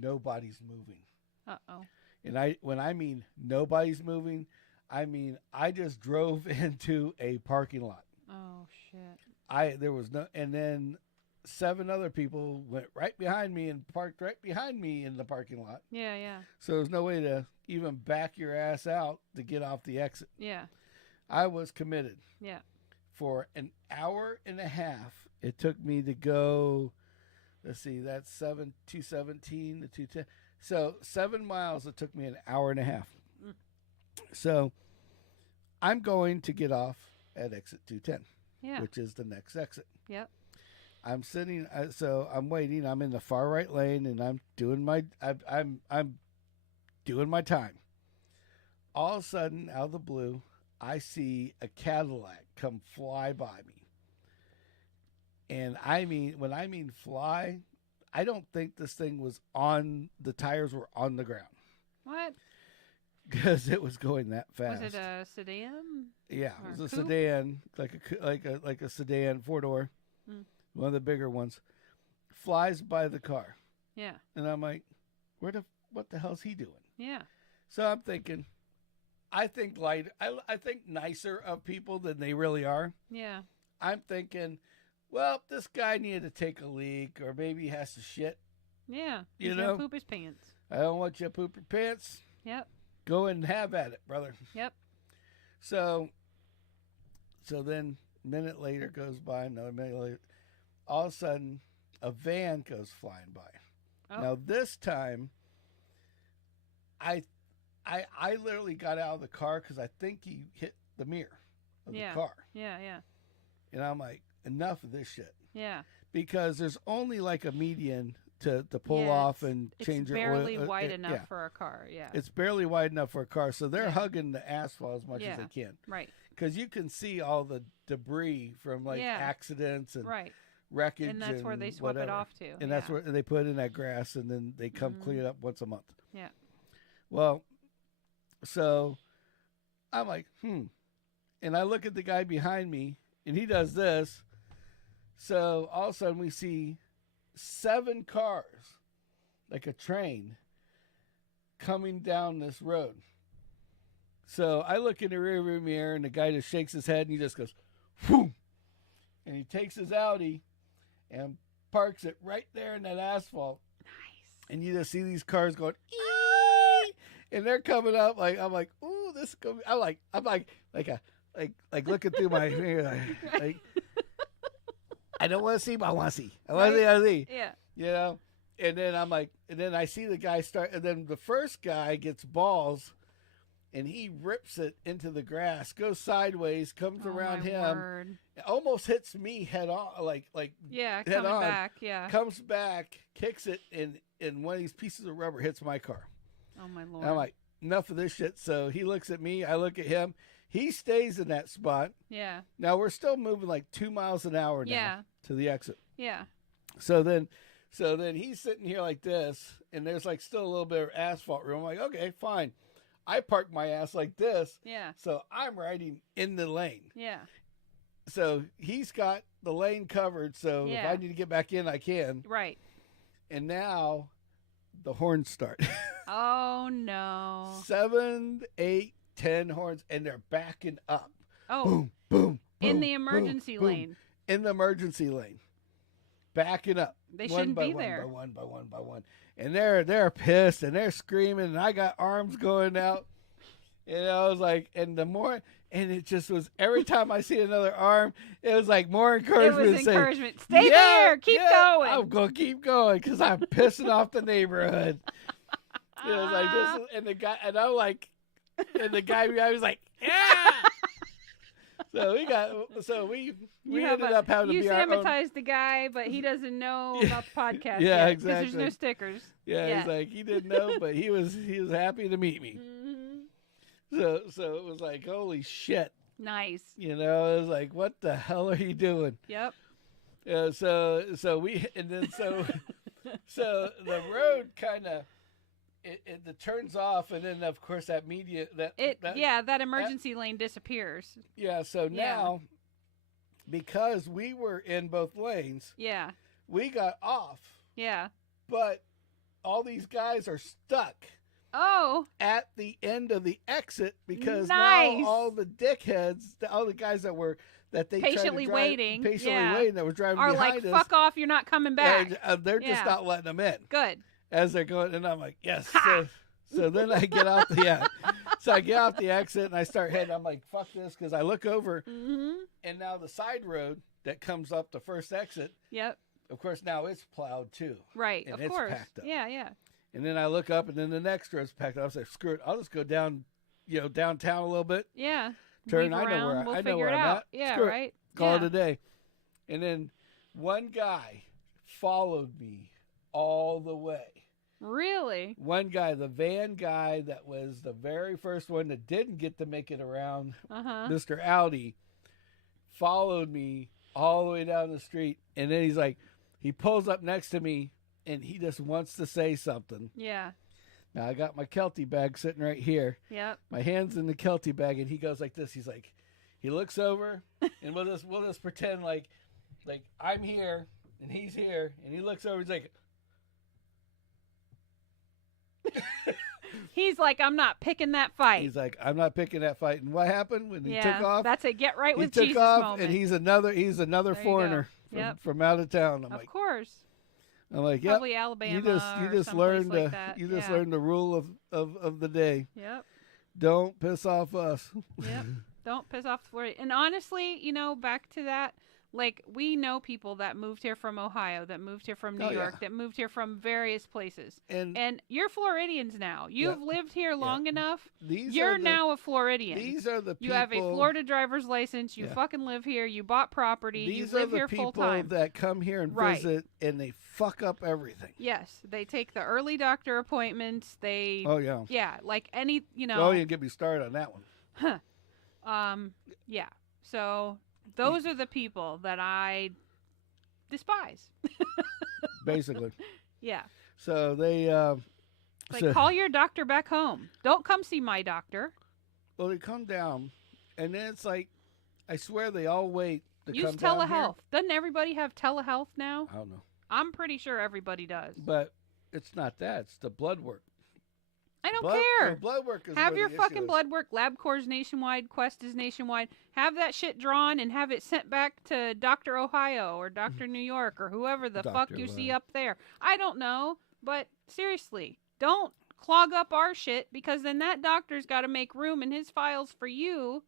nobody's moving. Uh-oh. And when I mean nobody's moving, I mean I just drove into a parking lot. Oh shit. There was no, and then 7 other people went right behind me and parked right behind me in the parking lot. Yeah, yeah. So there's no way to even back your ass out to get off the exit. Yeah. I was committed. Yeah. For an hour and a half, it took me to go, let's see, that's 217 to 210. So 7 miles, it took me an hour and a half. Mm. So I'm going to get off at exit 210, Yeah. which is the next exit. Yep. I'm sitting, so I'm waiting. I'm in the far right lane, and I'm doing I'm doing my time. All of a sudden, out of the blue, I see a Cadillac come fly by me. And I mean, when I mean fly, I don't think this thing was the tires were on the ground. What? Because it was going that fast. Was it a sedan? Yeah, Or it was a coupe? sedan, like a sedan 4-door, one of the bigger ones. Flies by the car. Yeah. And I'm like, what the hell's he doing? Yeah. So I'm thinking, I think nicer of people than they really are. Yeah. I'm thinking, well, this guy needed to take a leak, or maybe he has to shit. Yeah. You He's know? gonna poop his pants. I don't want you to poop your pants. Yep. Go and have at it, brother. Yep. So then a minute later goes by, another minute later, all of a sudden a van goes flying by. Oh. Now this time, I literally got out of the car because I think he hit the mirror of the car. Yeah. Yeah. And I'm like, enough of this shit. Yeah. Because there's only like a median to pull Yeah, off and change it's your oil. barely wide enough yeah. for a car. Yeah. It's barely wide enough for a car. So they're Yeah. hugging the asphalt as much Yeah. as they can. Right. Because you can see all the debris from like Yeah. accidents and Right. wreckage. And that's where they swap whatever. it off to. And that's where they put it in that grass, and then they come clean it up once a month. Yeah. Well, so I'm like, And I look at the guy behind me, and he does this. So all of a sudden we see 7 cars, like a train, coming down this road. So I look in the rearview mirror, and the guy just shakes his head, and he just goes, whoo! And he takes his Audi and parks it right there in that asphalt. Nice. And you just see these cars going, ee! And they're coming up. Like I'm like, ooh, this is going. I'm like looking through my finger, like I don't want to see, but I want to see. I want to see. Yeah. You know. And then I'm like, and then I see the guy start, and then the first guy gets balls, and he rips it into the grass, goes sideways, comes around my him, word. almost hits me head on, like Yeah, head coming on, back. Yeah. comes back, kicks it, and one of these pieces of rubber hits my car. Oh my lord. And I'm like, enough of this shit. So he looks at me, I look at him. He stays in that spot. Yeah. Now we're still moving like 2 miles an hour now to the exit. Yeah. So then he's sitting here like this, and there's like still a little bit of asphalt room. I'm like, okay, fine. I park my ass like this. Yeah. So I'm riding in the lane. Yeah. So he's got the lane covered. So if I need to get back in, I can. Right. And now the horns start. Oh no. 7, 8, 10 horns, and they're backing up. Oh. Boom, boom. In boom, the emergency boom, boom. lane. In the emergency lane. Backing up. They one shouldn't by be one, there. By one. And they're pissed, and they're screaming, and I got arms going out. And I was like, and it just was, every time I see another arm, it was like more encouragement. It was encouragement. Stay there. Keep going. I'm going to keep going because I'm pissing off the neighborhood. It was like this, and the guy, and I'm like, and the guy behind me was like, yeah. So we ended up having to be our own. You Sammitized the guy, but he doesn't know about the podcast. Yeah, yet, exactly. Because there's no stickers. Yeah, he's like, he didn't know, but he was happy to meet me. Mm-hmm. So it was like, holy shit. Nice. You know, it was like, what the hell are you doing? Yep. So the road kind of it turns off, and then of course that that emergency lane disappears. Yeah. So now, because we were in both lanes, we got off. Yeah. But all these guys are stuck. Oh. At the end of the exit because nice. now all the dickheads, all the guys that were that they patiently waiting, waiting that were driving are behind like, us. fuck off, you're not coming back. They're just not letting them in. Good. As they're going, and I'm like, yes. Ha! So then I get off the so I get off the exit and I start heading. I'm like, fuck this, because I look over, and now the side road that comes up the first exit. Yep. Of course, now it's plowed too. Right. And of it's course. packed up. Yeah. And then I look up, and then the next road's packed up. I was like, screw it, I'll just go down, downtown a little bit. Yeah. Turn. Weave I know around, where we'll I know figure where it I'm out. at. Yeah. Screw Right. it. Call it a day. And then one guy followed me all the way. Really? One guy, the van guy that was the very first one that didn't get to make it around, Mr. Audi, followed me all the way down the street. And then he's like, he pulls up next to me and he just wants to say something. Yeah. Now I got my Kelty bag sitting right here. Yep. My hand's in the Kelty bag, and he goes like this. He's like, he looks over, and we'll just pretend like I'm here and he's here, and he looks over. He's like, he's like, I'm not picking that fight. He's like, I'm not picking that fight. And what happened when he took off? That's a get right with he took Jesus off, moment. and he's another foreigner from out of town. Of course. I'm like, yep. Probably Alabama. You just learned learned the rule of the day. Yep. Don't piss off us. Yep. Don't piss off the Florida. And honestly, back to that, like, we know people that moved here from Ohio, that moved here from New York, that moved here from various places. And you're Floridians now. You've lived here long enough. You're now a Floridian. These are the people. You have a Florida driver's license. You fucking live here. You bought property. You live here full time. These are the people that come here and visit, and they fuck up everything. Yes. They take the early doctor appointments. They. Oh, yeah. Yeah. Like any, Oh, you get me started on that one. Huh. Yeah. So those are the people that I despise. Basically. Yeah. So they call your doctor back home. Don't come see my doctor. Well, they come down, and then it's like, I swear they all wait to Use come down telehealth. here. Doesn't everybody have telehealth now? I don't know. I'm pretty sure everybody does. But it's not that. It's the blood work. I don't care. Blood work is have where your the fucking issue blood work. LabCorp's nationwide. Quest is nationwide. Have that shit drawn and have it sent back to Dr. Ohio or Dr. New York or whoever the fuck you see up there. I don't know, but seriously, don't clog up our shit, because then that doctor's got to make room in his files for you.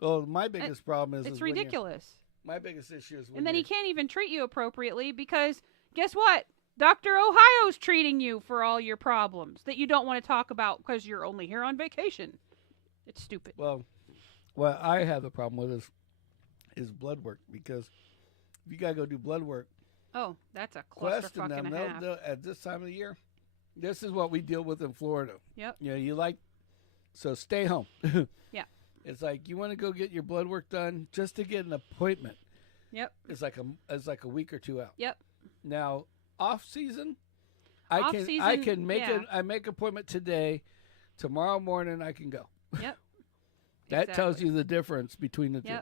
Well, my biggest problem is it's ridiculous. My biggest issue is when and then he can't even treat you appropriately, because guess what? Dr. Ohio's treating you for all your problems that you don't want to talk about because you're only here on vacation. It's stupid. Well, what I have a problem with is blood work, because if you got to go do blood work. Oh, that's a Quest clusterfuck and a half. At this time of the year, this is what we deal with in Florida. Yep. So stay home. Yeah. It's like, you want to go get your blood work done just to get an appointment. Yep. It's like a week or two out. Yep. Now, off season, I can make I make appointment today. Tomorrow morning I can go. Yep. That tells you the difference between the two.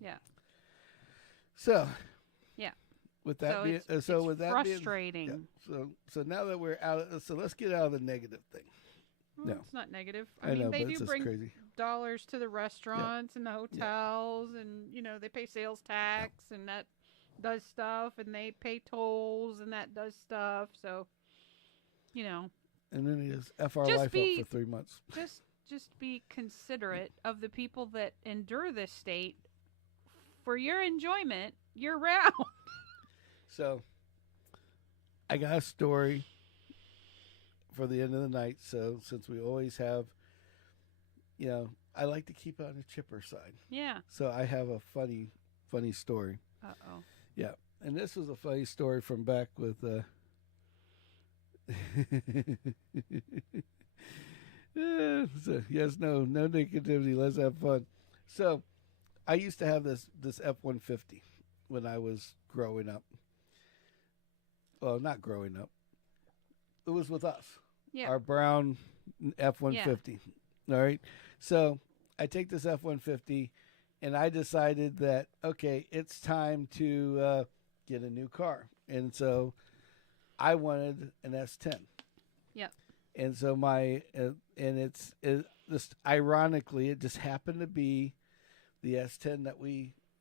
Yeah. So. Yeah. With that being frustrating. So now that we're out, so let's get out of the negative thing. Well, no, it's not negative. I mean, they but do bring crazy. dollars to the restaurants and the hotels, and they pay sales tax, and that does stuff, and they pay tolls, and that does stuff. So, And then he just F our life up for 3 months. Just be considerate of the people that endure this state for your enjoyment year round. So, I got a story for the end of the night. So, since we always have, I like to keep it on the chipper side. Yeah. So, I have a funny story. Uh-oh. Yeah. And this was a funny story from back with, yes, no negativity. Let's have fun. So, I used to have this F-150 when I was growing up. Well, not growing up. It was with us. Yeah. Our brown F-150. All right. So I take this F-150, and I decided that, okay, it's time to get a new car. And so I wanted an S10. Yep. And so and it's just ironically, it just happened to be the S10 that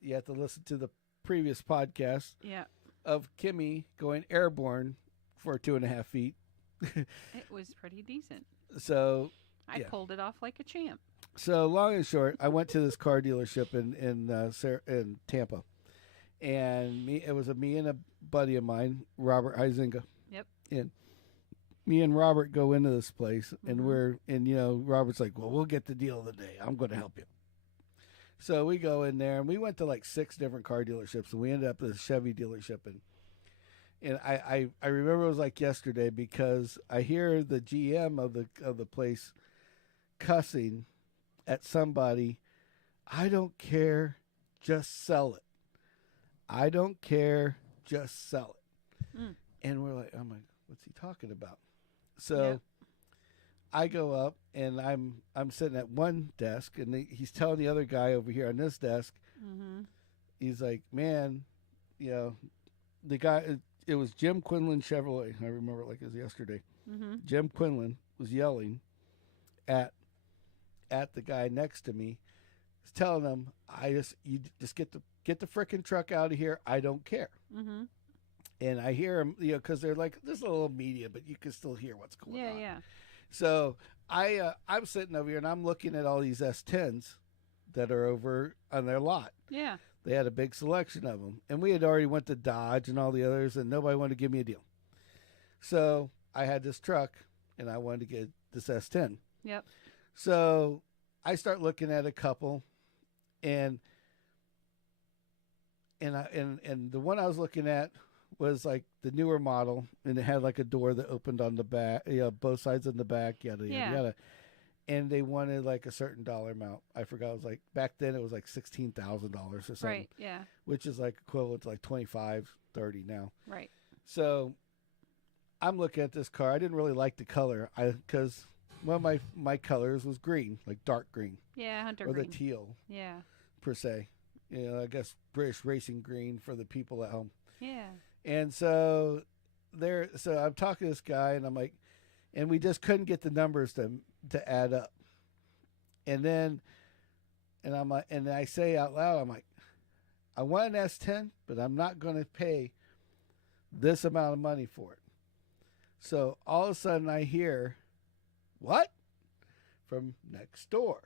you have to listen to the previous podcast Yeah. of Kimmy going airborne for 2.5 feet. It was pretty decent. So I pulled it off like a champ. So long and short, I went to this car dealership in Tampa, and it was me and a buddy of mine, Robert Huizinga. Yep. And me and Robert go into this place, and Robert's like, "Well, we'll get the deal of the day. I'm going to help you." So we go in there, and we went to like 6 different car dealerships, and we ended up at a Chevy dealership, and I remember it was like yesterday because I hear the GM of the place cussing at somebody. "I don't care, just sell it. I don't care, just sell it." And we're like, "I'm like, what's he talking about?" So I go up and I'm sitting at one desk, and he's telling the other guy over here on this desk. He's like, "Man, the guy." It was Jim Quinlan Chevrolet. I remember it like it was yesterday. Jim Quinlan was yelling at the guy next to me. He's telling him, "You just get the frickin' truck out of here. I don't care." And I hear him, because they're like, there's a little media, but you can still hear what's going on. Yeah. So I'm sitting over here and I'm looking at all these S10s that are over on their lot. Yeah. They had a big selection of them, and we had already went to Dodge and all the others, and nobody wanted to give me a deal. So I had this truck, and I wanted to get this S10. Yep. So I start looking at a couple, and the one I was looking at was like the newer model, and it had like a door that opened on the back, both sides on the back, yada yada yada. And they wanted like a certain dollar amount. I forgot. It was like back then it was like $16,000 or something. Right. Yeah. Which is like equivalent to like 25, 30 now. Right. So I'm looking at this car. I didn't really like the color, because one of my colors was green, like dark green. Yeah, hunter or green. the teal. Yeah. Per se, I guess British racing green for the people at home. Yeah. And so I'm talking to this guy, and I'm like, and we just couldn't get the numbers to add up. And then, I'm like, and I say out loud, I'm like, I want an S10, but I'm not going to pay this amount of money for it. So all of a sudden I hear, "What?" from next door.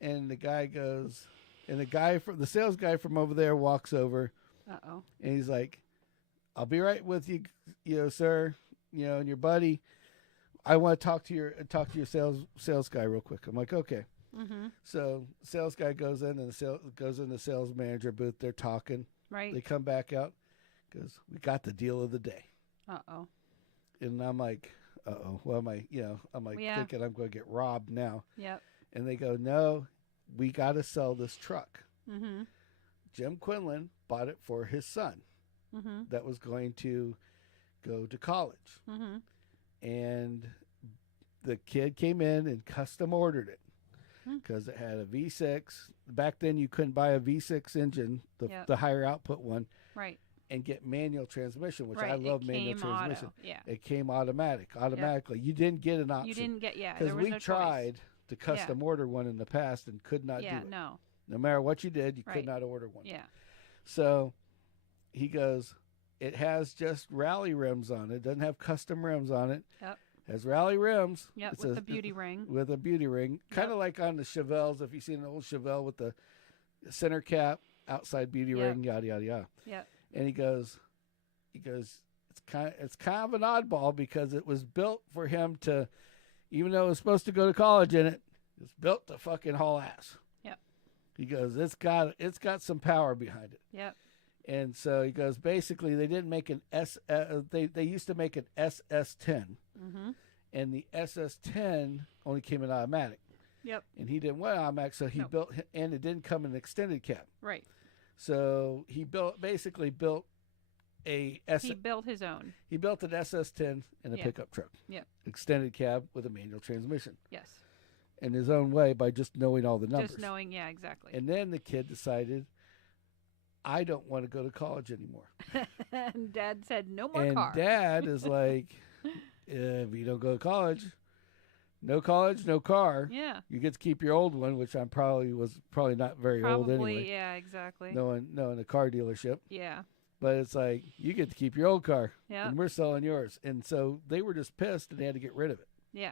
And the guy goes, and the sales guy from over there walks over. And he's like, "I'll be right with you, sir, and your buddy. I want to talk to your sales guy real quick." I'm like, "Okay." So sales guy goes in, and goes in the sales manager booth. They're talking. Right. They come back out, goes, "We got the deal of the day." And I'm like, "Uh-oh." Well, I'm like thinking I'm going to get robbed now. Yep. And they go, "No, we got to sell this truck." Jim Quinlan bought it for his son that was going to go to college. And the kid came in and custom ordered it because it had a V6. Back then, you couldn't buy a V6 engine, the higher output one, right, and get manual transmission, which right. I love manual transmission. Auto. Yeah. It came automatically. Yep. You didn't get an option. You didn't get, because we tried to custom order one in the past and could not do it. No matter what you did, you could not order one. Yeah. So he goes, "It has just rally rims on it. It doesn't have custom rims on it. Yep. It has rally rims." Yep, with a beauty ring. With a beauty ring. Kind of like on the Chevelles, if you've seen an old Chevelle with the center cap, outside beauty ring, yada, yada, yada. Yep. And he goes, it's kind of an oddball because it was built for him to, even though it was supposed to go to college in it, it's built to fucking haul ass. Yep. He goes, it's got some power behind it. Yep. And so he goes, basically, they didn't make an they used to make an SS10. And the SS10 only came in automatic. Yep. And he didn't want automatic, so he built, and it didn't come in extended cab. Right. So he basically built he built his own. He built an SS10 and a pickup truck. Yep. Extended cab with a manual transmission. Yes. In his own way by just knowing all the numbers. Just knowing, yeah, exactly. And then the kid decided, I don't want to go to college anymore. And Dad said, no more car. And Dad is like, if you don't go to college, no college, no car. Yeah. You get to keep your old one, which was probably not very old anyway. Yeah, exactly. No, in a car dealership. Yeah. But it's like, you get to keep your old car, Yeah. and we're selling yours. And so they were just pissed, and they had to get rid of it. Yeah.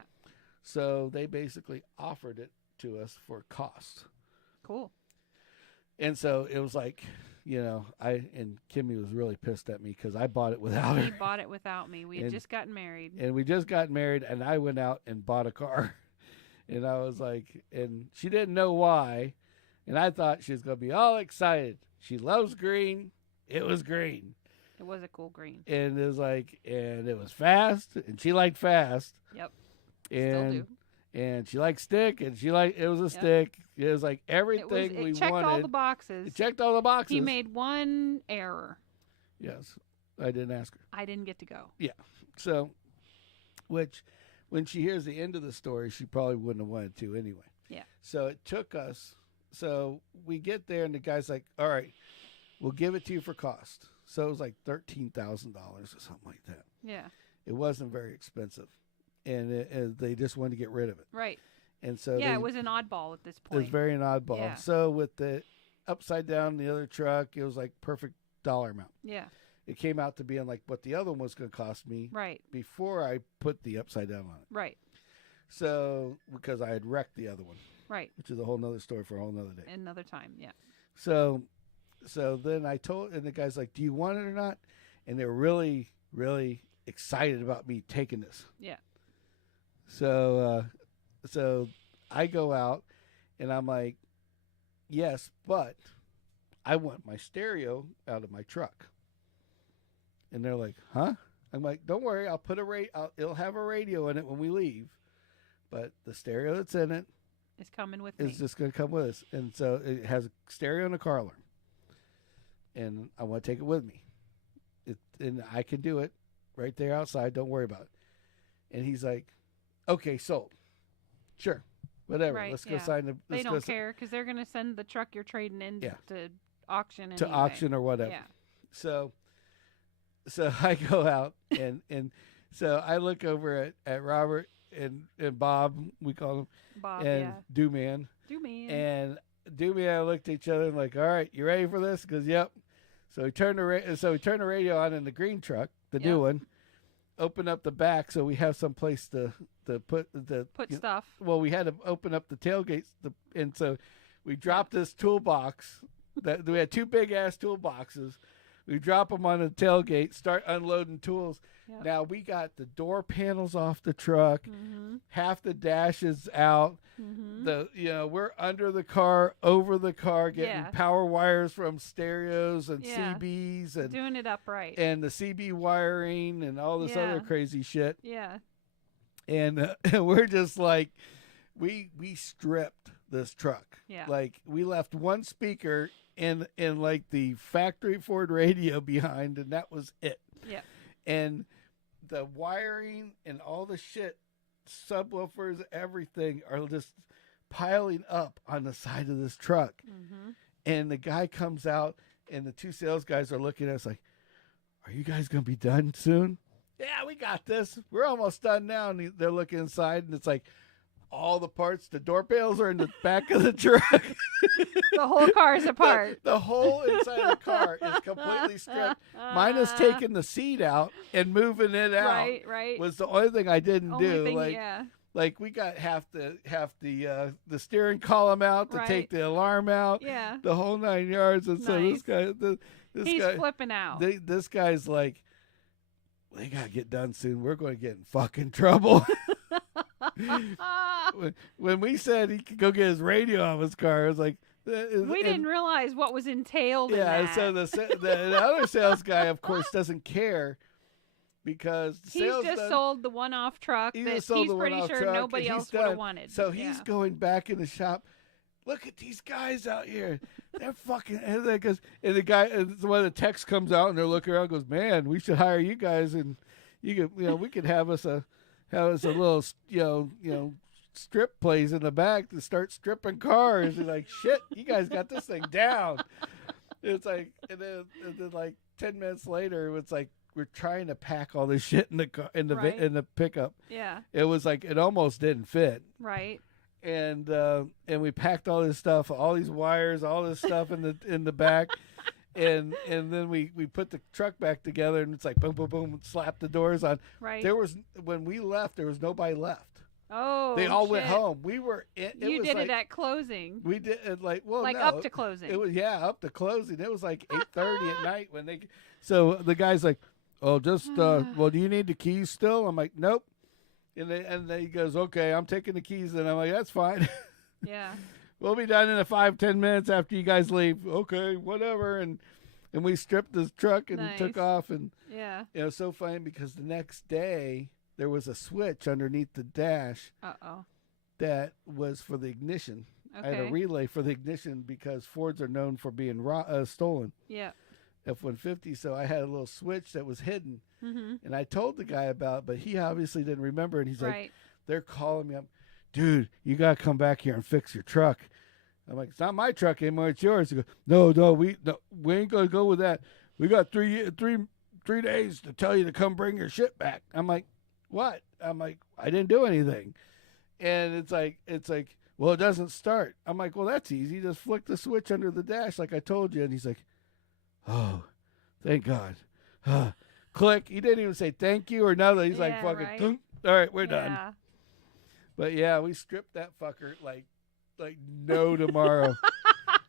So they basically offered it to us for cost. Cool. And so it was like, and Kimmy was really pissed at me because I bought it without her. He bought it without me. We had just gotten married. And we just got married, and I went out and bought a car. And I was like, and she didn't know why. And I thought she was going to be all excited. She loves green. It was green. It was a cool green. And it was like, and it was fast, and she liked fast. Yep. And, Still do. And she liked stick, and it was a stick. It was like everything we wanted. It checked all the boxes. It checked all the boxes. He made one error. Yes. I didn't ask her. I didn't get to go. Yeah. So, which, when she hears the end of the story, she probably wouldn't have wanted to anyway. Yeah. So it took us. So we get there, and the guy's like, all right, we'll give it to you for cost. So it was like $13,000 or something like that. Yeah. It wasn't very expensive. And they just wanted to get rid of it. Right. And so it was an oddball at this point. It was very an oddball. Yeah. So with the upside down, the other truck, it was like perfect dollar amount. Yeah. It came out to being like what the other one was going to cost me. Right. Before I put the upside down on it. Right. So because I had wrecked the other one. Right. Which is a whole nother story for a whole nother day. Another time. Yeah. So then I told, and the guy's like, do you want it or not? And they're really, really excited about me taking this. Yeah. So I go out, and I'm like, yes, but I want my stereo out of my truck. And they're like, huh? I'm like, don't worry, I'll put it'll have a radio in it when we leave, but the stereo that's in it is coming with me. It's just going to come with us. And so it has a stereo and a car alarm. And I want to take it with me. And I can do it right there outside. Don't worry about it. And he's like, okay, sold. Sure. Whatever. Right, Let's go sign the... They don't care because they're going to send the truck you're trading in to auction anyway. To auction or whatever. Yeah. So I go out and so I look over at Robert and Bob, we call him. Bob, and Dooman. And Dooman and I looked at each other and like, all right, you ready for this? Because yep. So we turned the radio on in the green truck, the new one. Open up the back so we have some place to put stuff. Well, we had to open up the tailgates, and so we dropped this toolbox. That we had two big ass toolboxes. We drop them on the tailgate, start unloading tools. Yep. Now we got the door panels off the truck, half the dash is out. We're under the car, over the car, getting power wires from stereos and CBs and doing it upright, and the CB wiring and all this other crazy shit. Yeah, and we're just like, we stripped this truck. Yeah, like we left one speaker in like the factory Ford radio behind, and that was it. Yeah, and the wiring and all the shit, subwoofers, everything are just piling up on the side of this truck. And the guy comes out, and the two sales guys are looking at us like, are you guys going to be done soon? Yeah, we got this. We're almost done now. And they're looking inside, and it's like all the parts, the door panels are in the back of the truck. The whole car is apart. The whole inside of the car is completely stripped. Minus taking the seat out and moving it out. Right. Was the only thing I didn't do. Like we got half the steering column out to take the alarm out. Yeah. The whole 9 yards. And so this guy, he's flipping out. This guy's like, they gotta get done soon. We're going to get in fucking trouble. when we said he could go get his radio off his car, I was like, we didn't realize what was entailed in that. So the other sales guy, of course, doesn't care because he's just sold the one-off truck that he's pretty sure nobody else would have wanted. So he's going back in the shop. Look at these guys out here. They're fucking. And the guy, and one of the techs comes out and they're looking around and goes, man, we should hire you guys and we could have us a little, strip plays in the back to start stripping cars. And like, shit, you guys got this thing down. It's like, and then like 10 minutes later, it's like, we're trying to pack all this shit in the car, Right. in the pickup. Yeah. It was like it almost didn't fit. Right. And we packed all this stuff, all these wires, all this stuff in the back. And then we put the truck back together, and it's like boom, boom, boom, slap the doors on. Right. When we left, there was nobody left. Oh, they all shit. went home. We were. You did it at closing. We did it like no, up to closing. It was up to closing. It was like 8:30 at night when they. So the guy's like, "Oh, just well, do you need the keys still?" I'm like, "Nope." And then he goes, "Okay, I'm taking the keys." And I'm like, "That's fine." Yeah. We'll be done in 5-10 minutes after you guys leave. Okay, whatever. And we stripped the truck and took off. And yeah, it was so funny because the next day there was a switch underneath the dash. That was for the ignition. Okay. I had a relay for the ignition because Fords are known for being stolen. Yeah. F-150. So I had a little switch that was hidden, and I told the guy about it, but he obviously didn't remember. And he's right. like, "They're calling me up, dude. You gotta come back here and fix your truck." I'm like, "It's not my truck anymore. It's yours." He goes, "No, we ain't gonna go with that. We got 3 days to tell you to come bring your shit back." I'm like, "What?" I'm like, "I didn't do anything." And it's like, "Well, it doesn't start." I'm like, "Well, that's easy. Just flick the switch under the dash like I told you." And he's like, "Oh, thank God." Click. He didn't even say thank you or nothing. He's like, "Fucking, right. Dunk. All right, we're done." But yeah, we stripped that fucker like no tomorrow.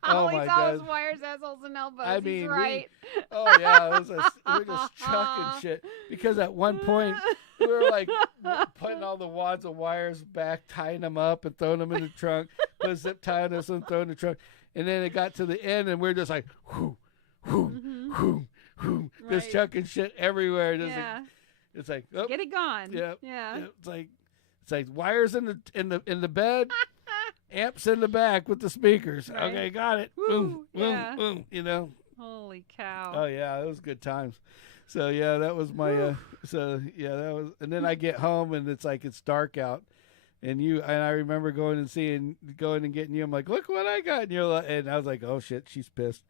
Oh my God. Wires, assholes, and elbows. I mean, He's right. oh yeah, we're just chucking shit because at one point we were like putting all the wads of wires back, tying them up and throwing them in the trunk, put a zip tie on us and throwing in the trunk, and then it got to the end and we're just like, whoo, whoo, whoo, whoo, just chucking shit everywhere. Just it's like, oh, get it gone. Yeah. It's like wires in the bed. Amps in the back with the speakers. Right. Okay, got it. Woo, boom, boom, you know. Holy cow. Oh, yeah, it was good times. So, yeah, that was my, that was, and then I get home and it's like, it's dark out. And I remember going and getting you. I'm like, "Look what I got." And you're like, and I was like, "Oh, shit, she's pissed."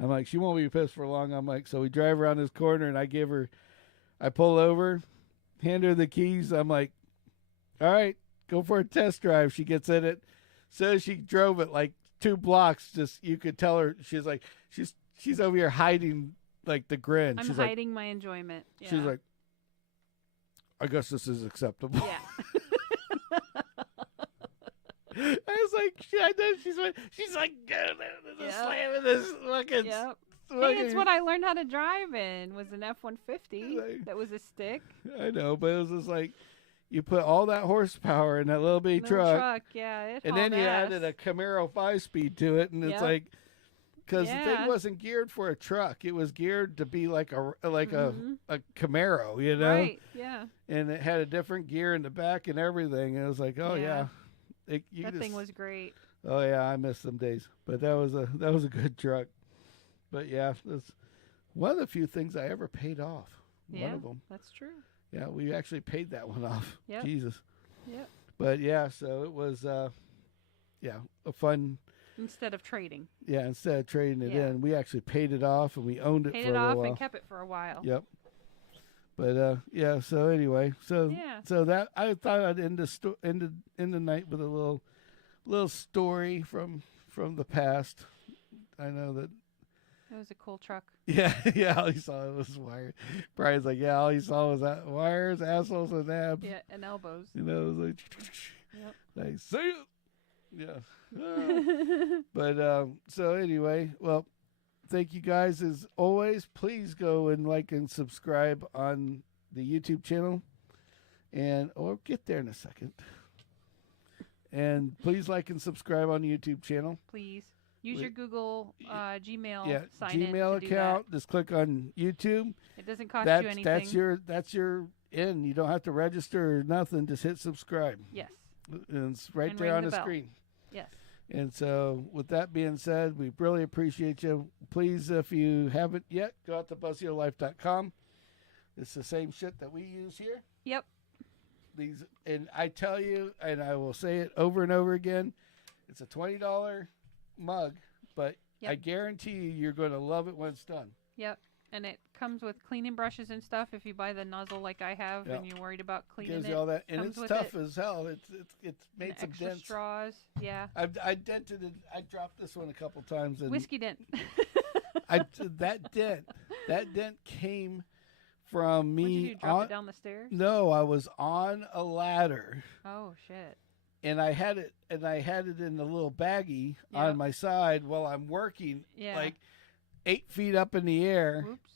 I'm like, "She won't be pissed for long." I'm like, so we drive around this corner and I pull over, hand her the keys. I'm like, "All right, go for a test drive." She gets in it. So she drove it like 2 blocks. Just you could tell her she's like she's over here hiding like the grin. I'm she's hiding my enjoyment. Yeah. She's like, "I guess this is acceptable." Yeah. I was like, she's like, slamming this fucking. Yep. Hey, it's what I learned how to drive in. Was an F-150 that was a stick. I know, but it was just like. You put all that horsepower in that little bitty truck. Yeah, and then you added a Camaro 5-speed to it, and it's like, because the thing wasn't geared for a truck; it was geared to be like a Camaro, you know? Right. Yeah. And it had a different gear in the back and everything. And it was like, oh yeah, that thing was great. Oh yeah, I miss them days. But that was a good truck. But yeah, that's one of the few things I ever paid off. Yeah, one of them. That's true. Yeah, we actually paid that one off. Yep. Jesus. Yep. But yeah, so it was, a fun. Instead of trading. Yeah, instead of trading it in, we actually paid it off and we owned it for a while. Paid it off and kept it for a while. Yep. But so anyway, so that I thought I'd end the night with a little story from the past. I know that. It was a cool truck. Yeah, all he saw was wires. Brian's like, yeah, all he saw was that wires, assholes, and abs. Yeah, and elbows. You know, it was like, see ya. Yeah. But, so anyway, well, thank you guys as always. Please go and like and subscribe on the YouTube channel. And we'll get there in a second. And please like and subscribe on the YouTube channel. Please. Use your Google Gmail sign Gmail account. Just click on YouTube. It doesn't cost you anything. That's your in. You don't have to register or nothing. Just hit subscribe. Yes. And it's right there on the screen. Yes. And so with that being said, we really appreciate you. Please, if you haven't yet, go out to buzzyourlife.com. It's the same shit that we use here. Yep. And I tell you, and I will say it over and over again, it's a $20 mug, but I guarantee you're going to love it when it's done. Yep. And it comes with cleaning brushes and stuff if you buy the nozzle like I have and you're worried about cleaning Gives it. you all that, and Comes it's with tough it. as hell. It's made And some extra dents. straws. Yeah. I dented it. I dropped this one a couple times, and Whiskey dent. that dent came from me. Did you drop it down the stairs? No, I was on a ladder. Oh shit. And I had it in a little baggie Yep. on my side while I'm working, Yeah. like 8 feet up in the air. Oops.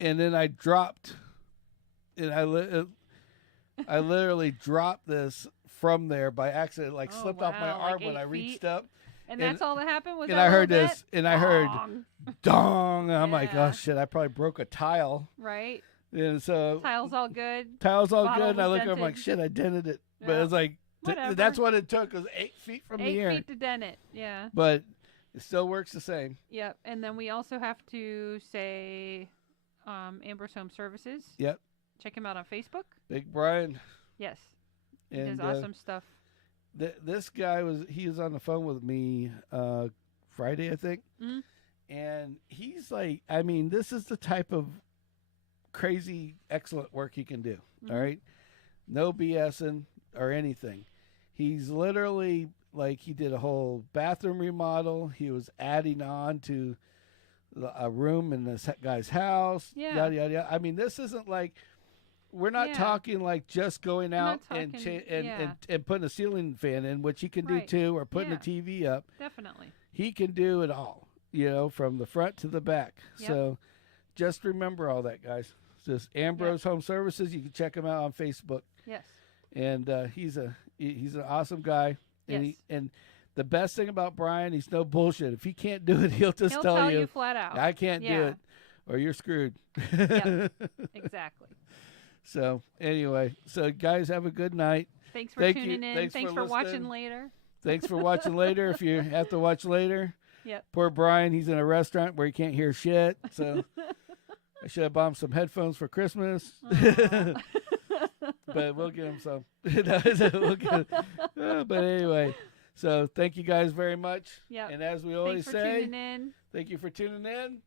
And then I dropped, and I literally dropped this from there by accident, like Oh, slipped off my wow, like arm when 8 I reached feet? up. And that's all that happened? Was And that I heard little this, bit? and I heard Dong. dong. I'm like, Yeah. oh shit, I probably broke a tile. Right? And so Tile's all good. tile's all Bottle good, and I was look, I'm like, dented. shit, I dented it. But Yeah. it's like, Whatever. that's what it took, was 8 feet from 8 the air. feet to dent it. Yeah. But it still works the same. Yep. And then we also have to say Ambrose Home Services. Yep. Check him out on Facebook. Big Brian. Yes. He And does awesome stuff. This guy was on the phone with me Friday, I think. Mhm. And he's like, I mean, this is the type of crazy, excellent work he can do. Mhm. All right. No BSing or anything. He's literally like, he did a whole bathroom remodel. He was adding on to a room in this guy's house. Yeah. Yada, yada, yada. I mean, this isn't like, we're not Yeah. talking like just going We're out not and, talking- and putting a ceiling fan in, which he can Right. do too, or putting Yeah. a TV up. Definitely. He can do it all, from the front to the back. Yep. So just remember all that, guys. Just Ambrose Home Services. You can check him out on Facebook. Yes. And he's an awesome guy. And Yes. and the best thing about Brian, he's no bullshit. If he can't do it, he'll just He'll tell you flat out. I can't do Yeah. it, or you're screwed. Yep. Exactly. So anyway, guys, have a good night. Thanks for Thank you. tuning in. Thanks Thanks for for watching listening. later. Thanks for watching later. If you have to watch later. Yep. Poor Brian, he's in a restaurant where he can't hear shit. So I should have bought him some headphones for Christmas. Aw. But we'll get him some. But anyway, so thank you guys very much. Yep. And as we always Thanks for say, tuning in. thank you for tuning in.